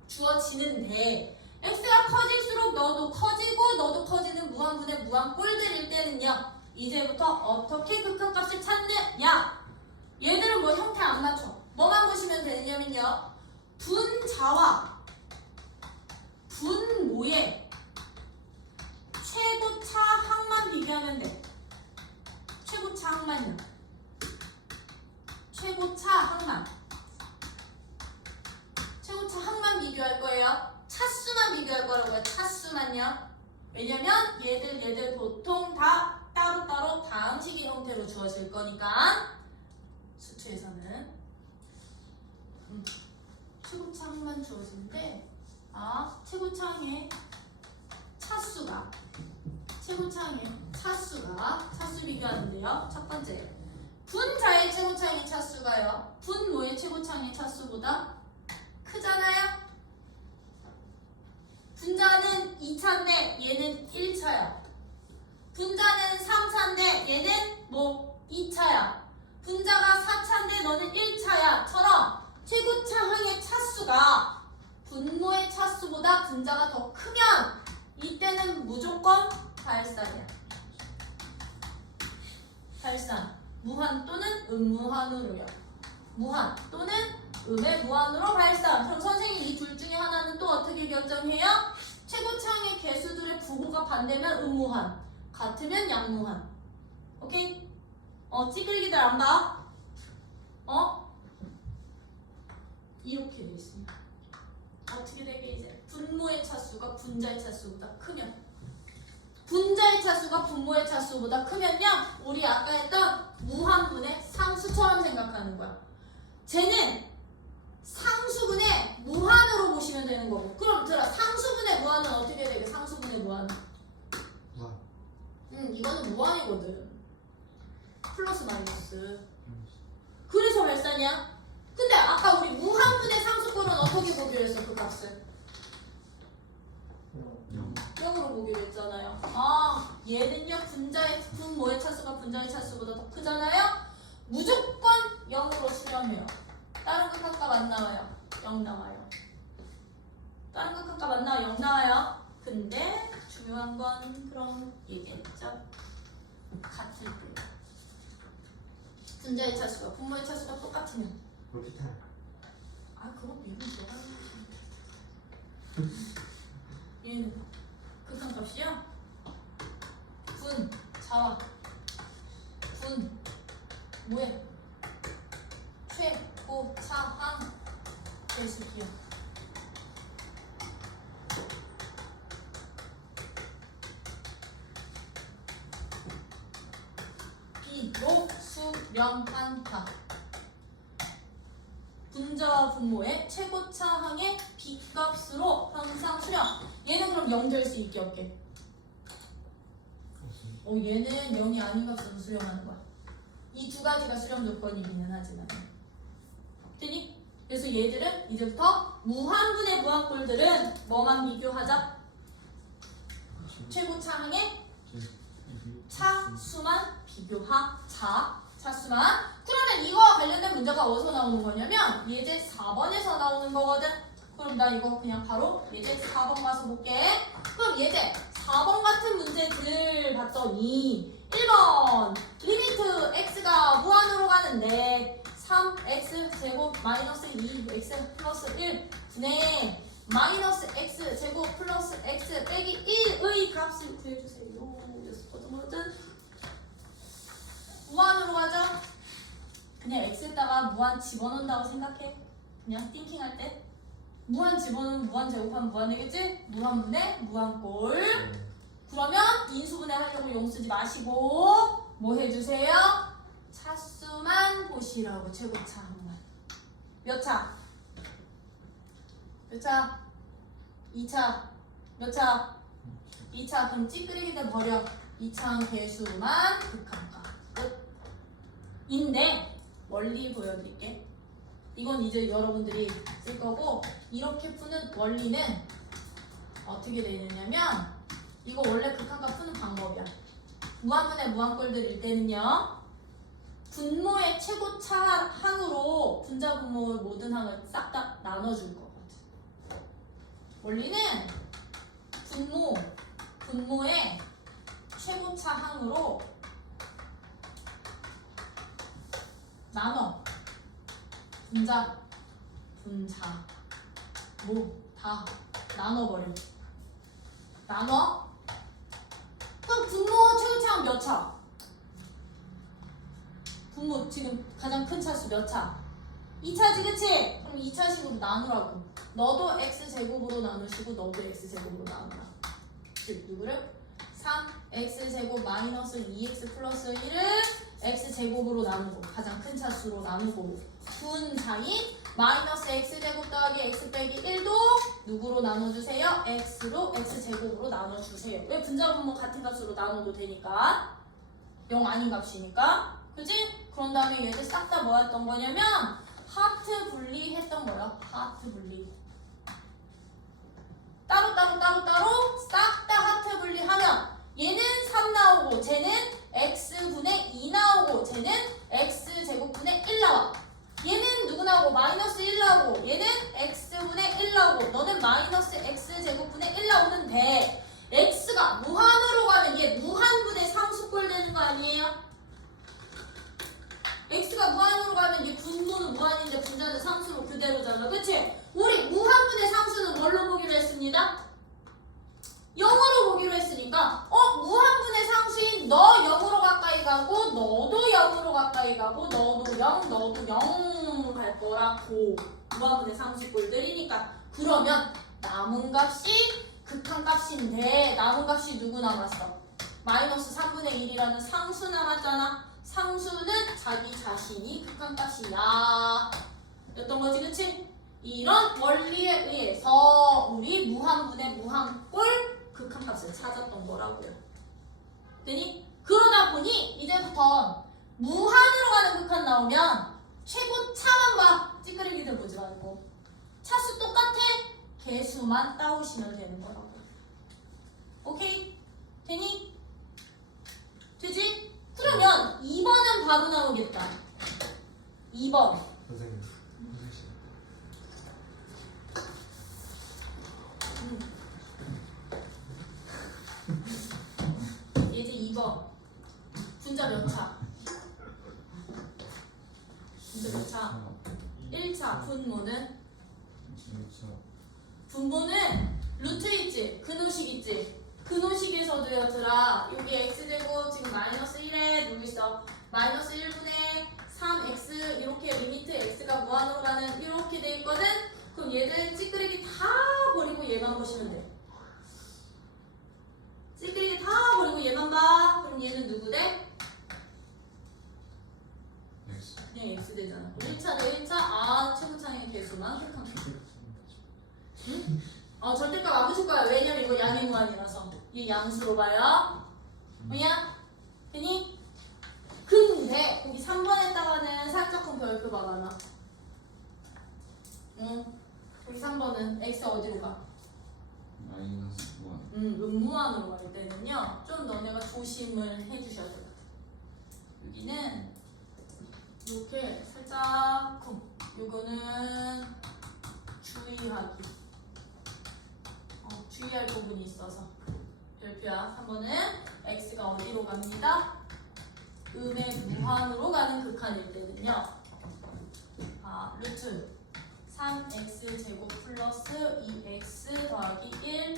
주어지는데 x가 커질수록 너도 커지고 너도 커지는 무한분의 무한꼴들일 때는요 이제부터 어떻게 극한값을 찾느냐? 얘들은 뭐 형태 안 맞춰. 뭐만 보시면 되느냐면요. 분자와 분모의 최고차 항만 비교하면 돼. 최고차 항만요. 최고차 항만. 최고차 항만 비교할 거예요. 차수만 비교할 거라고요. 차수만요. 왜냐면 얘들 보통 다 따로따로 다항식의 형태로 주어질 거니까 수치에서는 최고차항만 주어지는데 최고차항의 차수가 차수 비교하는데요. 첫 번째 분자의 최고차항의 차수가요 분모의 최고차항의 차수보다 크잖아요. 분자는 2차인데 얘는 1차야. 분자는 3차인데 얘는 뭐 2차야. 분자가 4차 분자가 더 크면 이때는 무조건 발산이야. 발산. 무한 또는 음무한으로요. 무한 또는 음의 무한으로 발산. 그럼 선생님 이 둘 중에 하나는 또 어떻게 결정해요? 최고차항의 개수들의 부호가 반대면 음무한, 같으면 양무한. 오케이? 찌끄리기들 안 봐? 이렇게 돼 있습니다. 어떻게 되게 이제 분모의 차수가 분자의 차수보다 크면, 분자의 차수가 분모의 차수보다 크면요, 우리 아까 했던 무한분의 상수처럼 생각하는 거야. 쟤는 상수분의 무한으로 보시면 되는 거고. 그럼 들어, 상수분의 무한은 어떻게 되게? 상수분의 무한은 와. 이거는 무한이거든. 플러스 마이너스. 그래서 발산이야. 근데 아까 우리 무한분의 상수꼴은 어떻게 보기로 했어? 그 값을 0으로 보기로 했잖아요. 얘는요, 분모의 차수가 분자의 차수보다 더 크잖아요. 무조건 0으로 수렴해요. 다른 거 값 안 나와요. 0 나와요. 다른 거 값 안 나와. 0 나와요. 근데 중요한 건 그럼 얘기했죠. 같을 때 분자의 차수가 분모의 차수가 똑같으면 로피탈. 그럼 얘는 들어가는 거지. 얘는 극한값이야. 분 자와 분 뭐해? 최고차항 개수기야. 비록수렴한타. 분자와 분모의 최고차항의 B값으로 항상 수렴. 얘는 그럼 0 될 수 있게 없게. 얘는 0이 아닌 값으로 수렴하는 거야. 이 두 가지가 수렴 조건이기는 하지만. 되니? 그래서 얘들은 이제부터 무한분의 무한꼴들은 뭐만 비교하자? 최고차항의 차수만 비교하자. 차수만. 그러면 이거와 관련된 문제가 어디서 나오는 거냐면 예제 4번에서 나오는 거거든. 그럼 나 이거 그냥 바로 예제 4번 가서 볼게. 그럼 예제 4번 같은 문제들 봤더니 1번 리미트 x가 무한으로 가는데 3x 제곱 마이너스 2x 플러스 1 분의 마이너스 x 제곱 플러스 x 빼기 1의 값을 구해주세요. 뭐든 무한으로 가죠. 그냥 x에다가 무한 집어넣는다고 생각해. 그냥 띵킹할 때 무한 집어넣으면 무한 제곱하면 무한 되겠지? 무한분의 무한꼴. 그러면 인수분해 하려고 용 쓰지 마시고 뭐 해주세요? 차수만 보시라고. 최고차 한번. 몇 차? 몇 차? 2차. 몇 차? 2차. 그럼 찌끄리기들 버려. 2차항 개수만 극한가. 끝. 인데 원리 보여드릴게. 이건 이제 여러분들이 쓸 거고, 이렇게 푸는 원리는 어떻게 되느냐면 이거 원래 극한값 푸는 방법이야. 무한분의 무한꼴들일 때는요, 분모의 최고차항으로 분자 분모 모든 항을 싹 다 나눠줄 거거든. 원리는 분모의 최고차항으로 나눠. 분자 다 나눠버려. 나눠. 그럼 분모 최고차항 몇 차? 분모 지금 가장 큰 차수 몇 차? 2차지, 그치? 그럼 2차식으로 나누라고. 너도 x제곱으로 나누시고 너도 x제곱으로 나누라. 즉 누구를? 3x제곱 마이너스 2x 플러스 1을 x제곱으로 나누고 가장 큰 차수로 나누고 분자인 마이너스 x제곱 더하기 x 빼기 1도 누구로 나눠주세요? x로 x제곱으로 나눠주세요. 왜? 분자 분모 같은 값으로 나눠도 되니까. 0 아닌 값이니까. 그지? 그런 다음에 얘들 싹 다 뭐였던 거냐면 하트 분리했던 거야. 하트 분리. 따로 싹 다 하트 분리하면 얘는 3 나오고 쟤는 x분의 2 나오고 쟤는 x제곱분의 1 나와. 얘는 누구 나오고? 마이너스 1 나오고 얘는 x분의 1 나오고 너는 마이너스 x제곱분의 돼. x가 무한으로 가면 얘 무한분의 상수꼴 되는 거 아니에요? x가 무한으로 가면 얘 분모는 무한인데 분자는 상수로 그대로잖아. 그치? 우리 무한분의 상수는 뭘로 보기로 했습니다? 0으로 보기로 했으니까 무한분의 상수인 너 0으로 가까이 가고 너도 0으로 가까이 가고 너도 0 너도 0 갈 거라고 무한분의 상수꼴들이니까 그러면 남은 값이 극한값인데 남은 값이 누구 남았어? 마이너스 3분의 1이라는 상수 남았잖아. 상수는 자기 자신이 극한값이야 였던 거지. 그치? 이런 원리에 의해서 우리 무한분의 무한꼴 극한값을 찾았던 거라고요. 되니? 그러다 보니 이제부터 무한으로 가는 극한 나오면 최고차만 봐. 찌끄레기들 보지 말고. 차수 똑같아. 개수만 따오시면 되는 거라고. 오케이? 되니? 되지? 그러면 2번은 바로 나오겠다. 2번. 선생님. 이제 2번. 분자 몇 차? 분자 몇 차? 1차. 분모는? 분모는 루트 있지? 근호식 있지? 근호식에서도 얘들아 여기 x제곱 지금 마이너스 1에 누구 있어? 마이너스 1분의 3x 이렇게 리미트 x가 무한으로 가는 이렇게 돼 있거든? 그럼 얘들 찌끄레기 다 버리고 얘만 보시면 돼. 찌끄레기 다 버리고 얘만 봐. 그럼 얘는 누구 돼? 그냥 x 되잖아. 1차 대 1차 최고차의 개수만 극한. 응? 절대값 안 보실 거야. 왜냐면 이거 양의 무한이라서. 이 양수로 봐요. 뭐야? 되니? 근데 거기 3번에다가는 살짝 큰 별표 박아놔. 응. 여기 3번은 x 어디로 가? 마이너스 1. 음무한으로 갈 때는요. 좀 너네가 조심을 해주셔야 돼. 여기는 이렇게 살짝 요거는 주의하기. 주의할 부분이 있어서 별표야. 3번은 x가 어디로 갑니다? 음의 무한으로 가는 극한일 때는요. 루트 3x 제곱 플러스 2x 더하기 1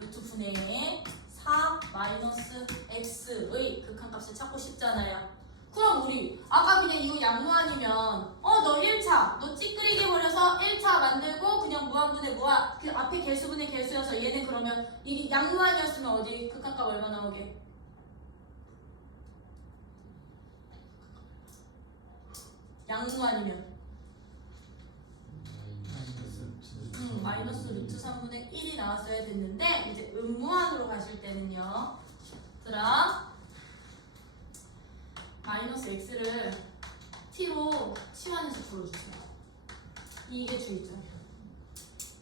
루트 분의 4 마이너스 x의 극한값을 찾고 싶잖아요. 그럼 우리 아까 그냥 이거 양무한이면 너 1차 너 찌끄리게 버려서 1차 만들고 그냥 무한분의 무한 그 앞에 개수분의 개수여서 얘는 그러면 이게 양무한이었으면 어디 극한값 얼마 나오게? 양무한이면 마이너스 루트 3분의 1이 나왔어야 됐는데 이제 음무한으로 가실 때는요. 얘들아 마이너스 x를 t로 치환해서 풀어주세요. 이게 주의점.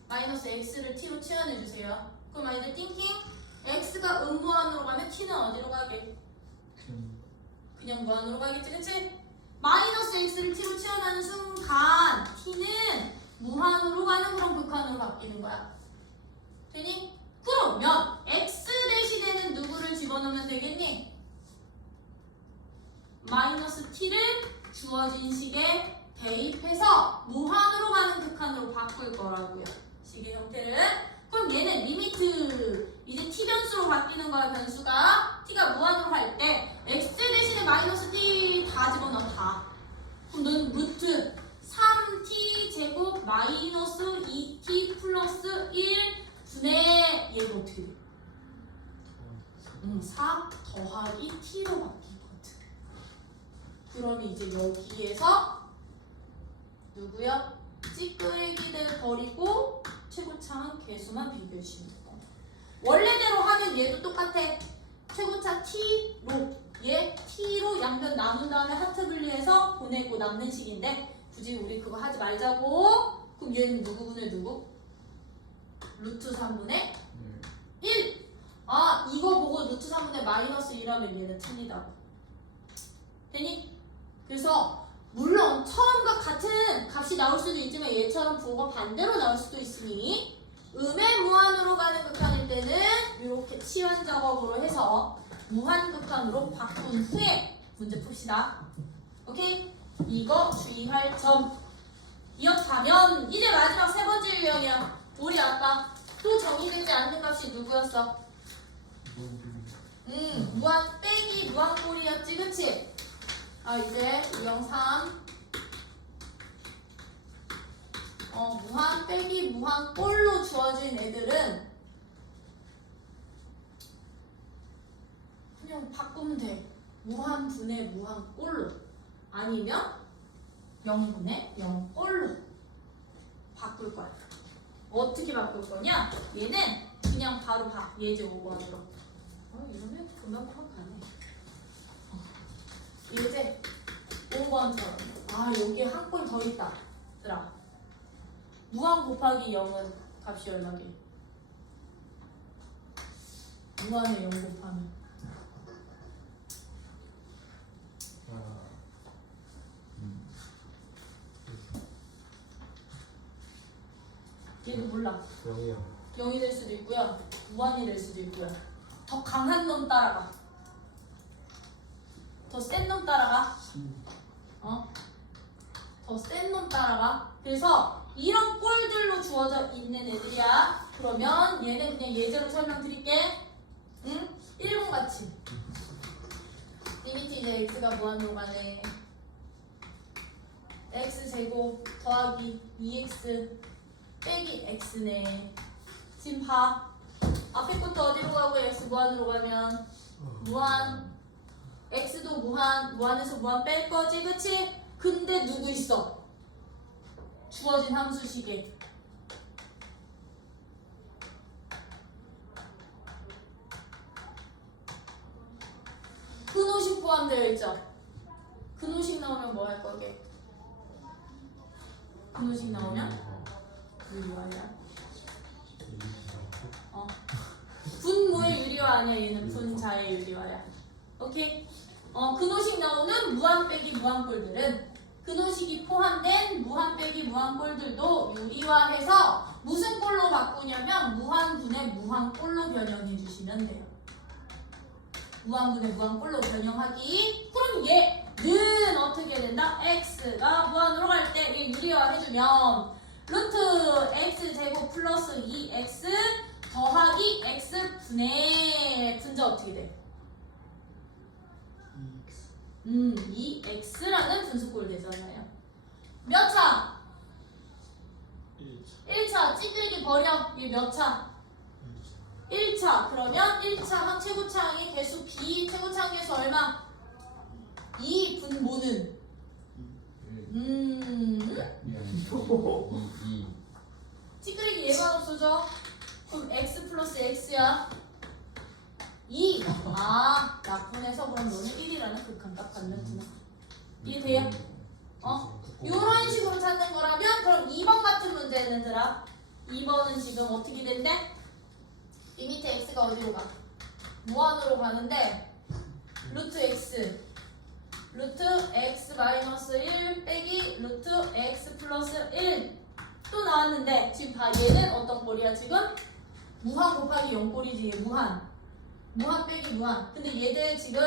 마이너스 x를 t로 치환해주세요. 그럼 아이들 띵킹 x가 음무한으로 가면 t는 어디로 가게? 그냥 무한으로 가겠지, 그치? 마이너스 x를 t로 치환하는 순간 t는 무한으로 가는 그런 극한으로 바뀌는 거야. 되니? 그러면 x 대신에는 누구를 집어넣으면 되겠니? 마이너스 t를 주어진 식에 대입해서 무한으로 가는 극한으로 바꿀 거라고요. 식의 형태를. 그럼 얘는 리미트 이제 t 변수로 바뀌는 거야. 변수가 t가 무한으로 할 때 x 대신에 마이너스 t 다 집어넣어. 다. 그럼 너는 루트 3t 제곱 마이너스 2t 플러스 1 분의 얘는 어떻게 돼? 4 더하기 t로 바뀌거든. 그럼 이제 여기에서 누구야? 찌끄레기들 버리고 최고차만 개수만 비교해 주시면 돼요. 원래대로 하면 얘도 똑같아. 최고차 t로 얘 t로 양변 나눈 다음에 하트 분리해서 보내고 남는 식인데 굳이 우리 그거 하지 말자고. 그럼 얘는 누구분의 누구? 루트 3분의 1. 이거 보고 루트 3분의 마이너스 1하면 얘는 틀리다고. 되니? 그래서 물론 처음과 같은 값이 나올 수도 있지만 얘처럼 부호가 반대로 나올 수도 있으니 음의 무한으로 가는 극한일 때는 이렇게 치환 작업으로 해서 무한 극한으로 바꾼 후에 문제 풉시다. 오케이? 이거 주의할 점. 이렇다면 이제 마지막 세 번째 유형이야. 우리 아까 또 정의되지 않는 값이 누구였어? 무한 빼기 무한꼴이었지, 그치? 아, 이제 유형 3. 무한 빼기 무한꼴로 주어진 애들은 그냥 바꾸면 돼. 무한분의 무한꼴로. 아니면 0분의 0꼴로 바꿀 거야. 어떻게 바꿀 거냐? 얘는 그냥 바로 봐. 예제 5번으로. 이러면 금방 가네. 예제 5번처럼. 아, 여기에 한 꼴 더 있다. 얘들아. 무한 곱하기 0은 값이 얼마게? 무한에 0 곱하면 얘도 몰라. 0이요. 0이 될 수도 있고요. 무한이 될 수도 있고요. 더 강한 놈 따라가. 더 센 놈 따라가. 더 센 놈 따라가. 그래서 이런 꼴들로 주어져 있는 애들이야. 그러면 얘는 그냥 예제로 설명드릴게. 응? 1번 같이. 리미트 이제 x가 무한으로 가네. x제곱 더하기 2x 빼기 x네. 지금 봐. 앞에 것도 어디로 가고 x 무한으로 가면 무한. x도 무한. 무한에서 무한 뺄 거지, 그치? 근데 누구 있어? 주어진 함수식에 근호식 포함되어 있죠? 근호식 나오면 뭐 할 거게? 근호식 나오면 유리화야. 분모의 유리화 아니야. 얘는 분자의 유리화야. 오케이? 근호식 나오는 무한 빼기 무한꼴들은 근호식이 포함된 무한 빼기 무한꼴들도 유리화해서 무슨 꼴로 바꾸냐면 무한분의 무한꼴로 변형해 주시면 돼요. 무한분의 무한꼴로 변형하기. 그럼 얘는 어떻게 된다? x가 무한으로 갈 때 얘 유리화 해주면 루트 x제곱 플러스 2x 더하기 x분의 분자 어떻게 돼? 2x라는 분수꼴 되잖아요. 몇 차? 1차. 찌들기 버려. 얘 몇 차? 1차. 그러면 1차 최고차항의 개수 b, 최고차항 개수 얼마? 2 분모는? 찌그리기 얘만 없어져. 그럼 x 플러스 x야. 2. 약분해서 그럼 너는 1이라는 극한값 갖는구나. 이해돼요? 이런 식으로 찾는 거라면 그럼 2번 같은 문제는 들아. 2번은 지금 어떻게 된대? 리미트 x가 어디로 가? 무한으로 가는데 루트 x 마이너스 1 빼기 루트 x 플러스 1 또 나왔는데 지금 봐. 얘는 어떤 꼴이야 지금? 무한 곱하기 0 꼴이지. 무한 빼기 무한. 근데 얘들 지금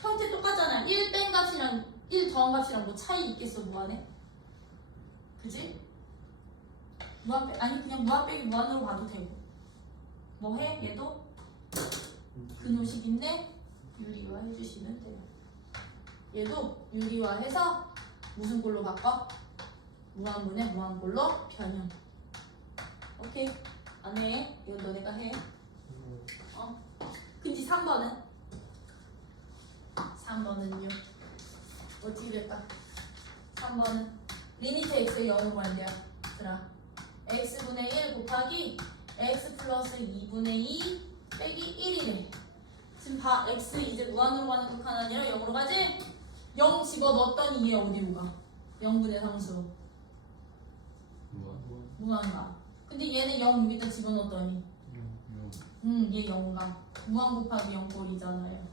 형태 똑같잖아. 1 뺀 값이랑 1 더한 값이랑 뭐 차이 있겠어 무한에? 그지? 그냥 무한 빼기 무한으로 봐도 되고. 뭐 해? 얘도 근호식인데 유리화 해주시면 돼요. 얘도 유리화해서 무슨 꼴로 바꿔? 무한분의 무한꼴로 변형. 오케이? 안 해? 이건 너네가 해. 근데 3번은? 3번은요? 어떻게 될까? 3번은 리미트 x가 0으로 간대요. 얘들아. x분의 1 곱하기 x 플러스 2분의 2 빼기 1이래. 지금 봐. x 이제 무한으로 가는 극한 아니라 0으로 가지? 0 집어넣었더니 얘 어디로 가? 0분의 상수. 무한가. 근데 얘는 0 여기다 집어넣었더니 얘 0가. 무한 곱하기 0 꼴이잖아요.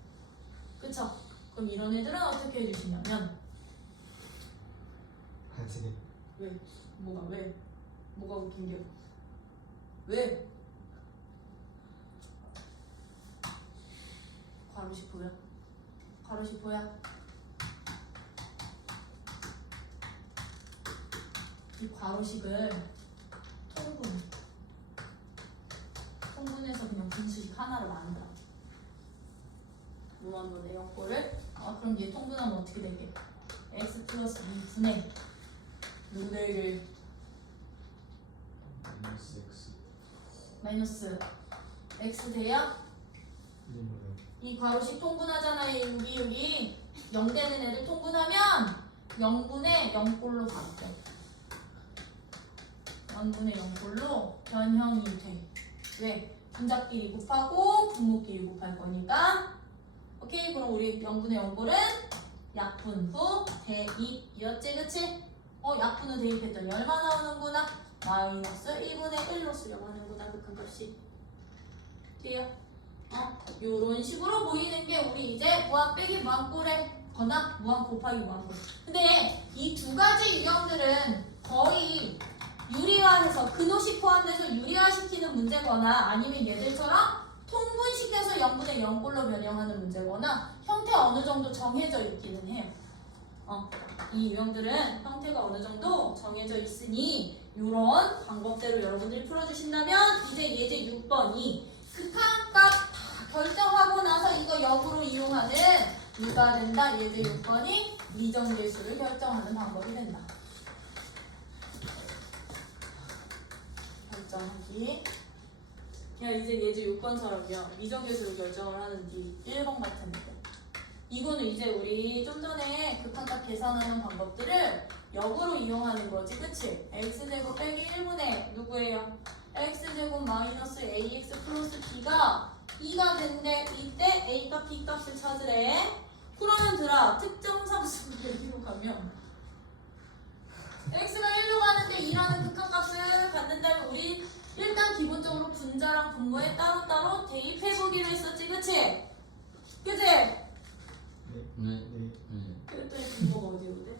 그쵸? 그럼 이런 애들은 어떻게 해주시냐면 하지. 왜? 뭐가 왜? 뭐가 웃긴겨? 왜? 괄호식 보여? 괄호식 보여? 이 괄호식을 통분해서 그냥 분수식 하나를 만들어. 무한분의 0꼴을 그럼 얘 통분하면 어떻게 되게? x 플러스 2분의 누구에게 마이너스 x. 마이너스 x 돼야 이 괄호식 통분하잖아요. 여기 0 되는 애들 통분하면 0분의 0꼴로 바뀌어. 0분의 0꼴로 변형이 돼. 왜? 분자끼리 곱하고 분모끼리 곱할 거니까. 오케이, 그럼 우리 0분의 0꼴은 약분 후 대입이었지, 그치? 약분 후 대입했더니 얼마 나오는구나? 마이너스 1분의 1로 쓰려고 하는구나, 극한값이. 돼요? 요런 식으로 보이는 게 우리 이제 무한 빼기 무한꼴에 거나 무한 곱하기 무한꼴. 근데 이 두 가지 유형들은 거의 유리화해서 근호식 포함돼서 유리화시키는 문제거나 아니면 얘들처럼 통분시켜서 0분의 0꼴로 변형하는 문제거나 형태가 어느 정도 정해져 있기는 해요. 이 유형들은 형태가 어느 정도 정해져 있으니 이런 방법대로 여러분들이 풀어주신다면 이제 예제 6번이 극한값 다 결정하고 나서 이거 역으로 이용하는 누가 된다? 예제 6번이 미정계수를 결정하는 방법이 된다. 결정하기. 야, 이제 예제 6번처럼요. 미정계수를 결정을 하는 뒤 1번 같은데. 이거는 이제 우리 좀 전에 극한값 계산하는 방법들을 역으로 이용하는 거지, 그치? x제곱 빼기 1분의 누구예요? x제곱 마이너스 ax 플러스 b가 2가 된대. 이때 a값 b값을 찾으래. 그러면 들아 특정 상수를 여기로 가면 x가 1로 가는데 2라는 극한값을 갖는다면 우리 일단 기본적으로 분자랑 분모에 따로따로 대입해보기로 했었지, 그치? 그치? 네. 그랬더니 분모가 어디로 돼?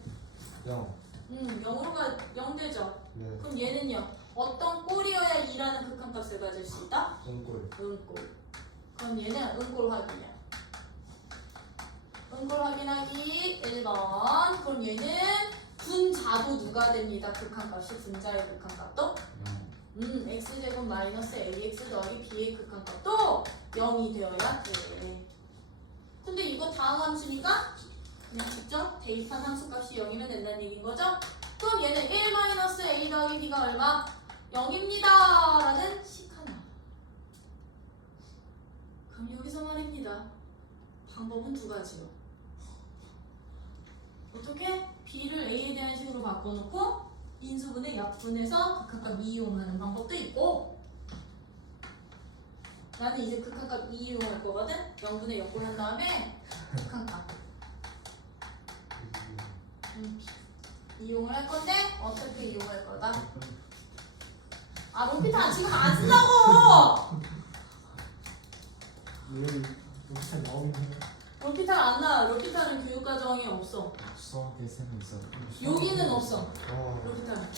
0. 0으로가 0 되죠? 네. 그럼 얘는요? 어떤 꼴이어야 2라는 극한값을 가질 수 있다? 은꼴. 은꼴. 그럼 얘는 은꼴 확인이야. 은꼴 확인하기 1번. 그럼 얘는 분자도 누가 됩니다? 극한값이 분자의 극한값도 x제곱 마이너스 ax 더하기 b의 극한값도 0이 되어야 돼. 근데 이거 다음 함수니까 그냥 직접 대입한 함수값이 0이면 된다는 얘기인 거죠? 그럼 얘는 1 마이너스 a 더하기 b가 얼마? 0입니다 라는 식 하나. 그럼 여기서 말입니다. 방법은 두 가지요. 어떻게? b를 a에 대한 식으로 바꿔놓고 인수분해 약분해서 극한값 이용하는 방법도 있고, 나는 이제 극한값 이용할 거거든? 0분의 0꼴 한 다음에 극한값 이용을 할 건데 어떻게 이용할 거다? 로피타 지금 안 쓴다고! 로피탈 나오긴 해요. 로피타 안 나와. 로피타는 교육과정에 없어. 수학의 셈이 있어. 여기는 없어. 어. 로피타는.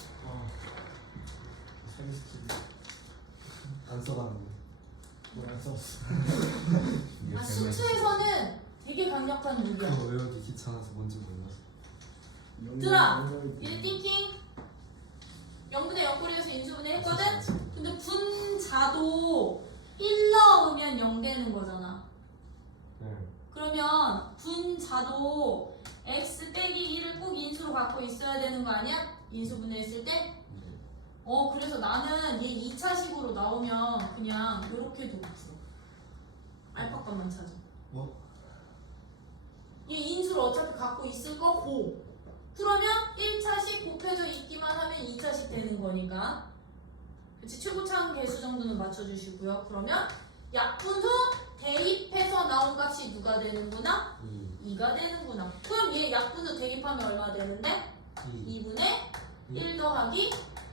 사기스킬 안 써봤는데. 뭐안 썼어. 수투에서는 되게 강력한 무기야. 그거 외우기 귀찮아서 뭔지 몰랐어. 들아! 이제 띵킹 0분의 0꼴에서 인수분해 했거든? 근데 분자도 1 넣으면 0 되는 거잖아. 네. 그러면 분자도 x 빼기 1을 꼭 인수로 갖고 있어야 되는 거 아니야? 인수분해 했을 때? 그래서 나는 얘 2차식으로 나오면 그냥 이렇게 두고 풀어. 알파 값만 찾아. 뭐? 얘 인수를 어차피 갖고 있을 거고, 그러면 1차식 곱해져 있기만 하면 2차식 되는 거니까. 그치? 최고차항 개수 정도는 맞춰주시고요. 그러면 약분 후 대입해서 나온 값이 누가 되는구나? 2가 되는구나. 그럼 얘 약분 후 대입하면 얼마 되는데? 2분의 1 더하기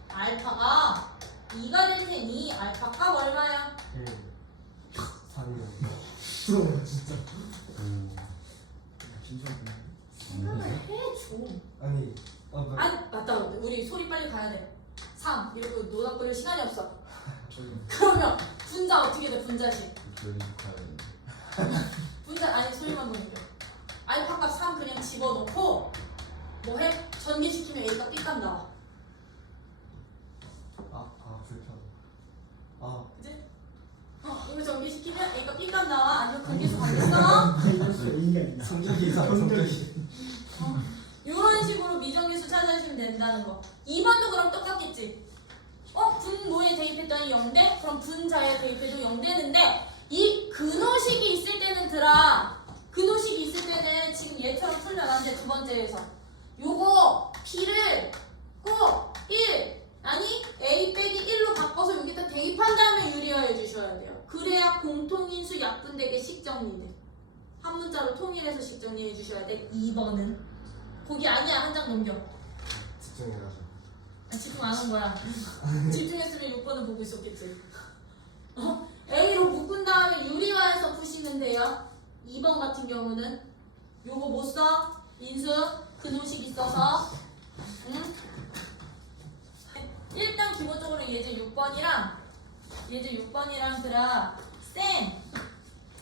알파가 2가 될 테니 알파 값 얼마야? 1. 3이요. 부러워 진짜. 생각을 해줘. 아니. 아니 맞다. 우리 소리 빨리 가야 돼. 3 이러고 노닥거릴 시간이 없어. 그러면 분자 어떻게 돼? 분자식. 교육하는 분자 아니 소리만 보니까 알파값 3 그냥 집어넣고 뭐해? 전개시키면 A가 B값 나와. 불편. 그치? 이거 전개시키면 A가 B값 나와. 아니면 관계수 관계성. A가 있나? 성격이상 성격이. 이런 식으로 미정계수 찾아주시면 된다는 거. 2번도 그럼 똑같겠지. 분모에 대입했더니 0대? 그럼 분자에 대입해도 0대는데 이 근호식이 있을 때는 근호식이 있을 때는 지금 얘처럼 풀려놨는데 두 번째에서 요거 B를 꼭 1 아니 A 빼기 1로 바꿔서 여기다 대입한 다음에 유리화해 주셔야 돼요. 그래야 공통인수 약분되게 식정리돼. 한 문자로 통일해서 식정리해 주셔야 돼. 2번은 거기 아니야. 한 장 넘겨. 집중해가지고. 집중 안 한 거야. 집중했으면 6번은 보고 있었겠지. A로 묶은 다음에 유리화해서 푸시면 돼요. 2번 같은 경우는 요거 못 써. 인수 근호식 있어서. 일단 기본적으로 예제 6번이랑 들아 쌤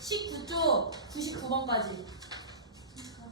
19쪽 99번까지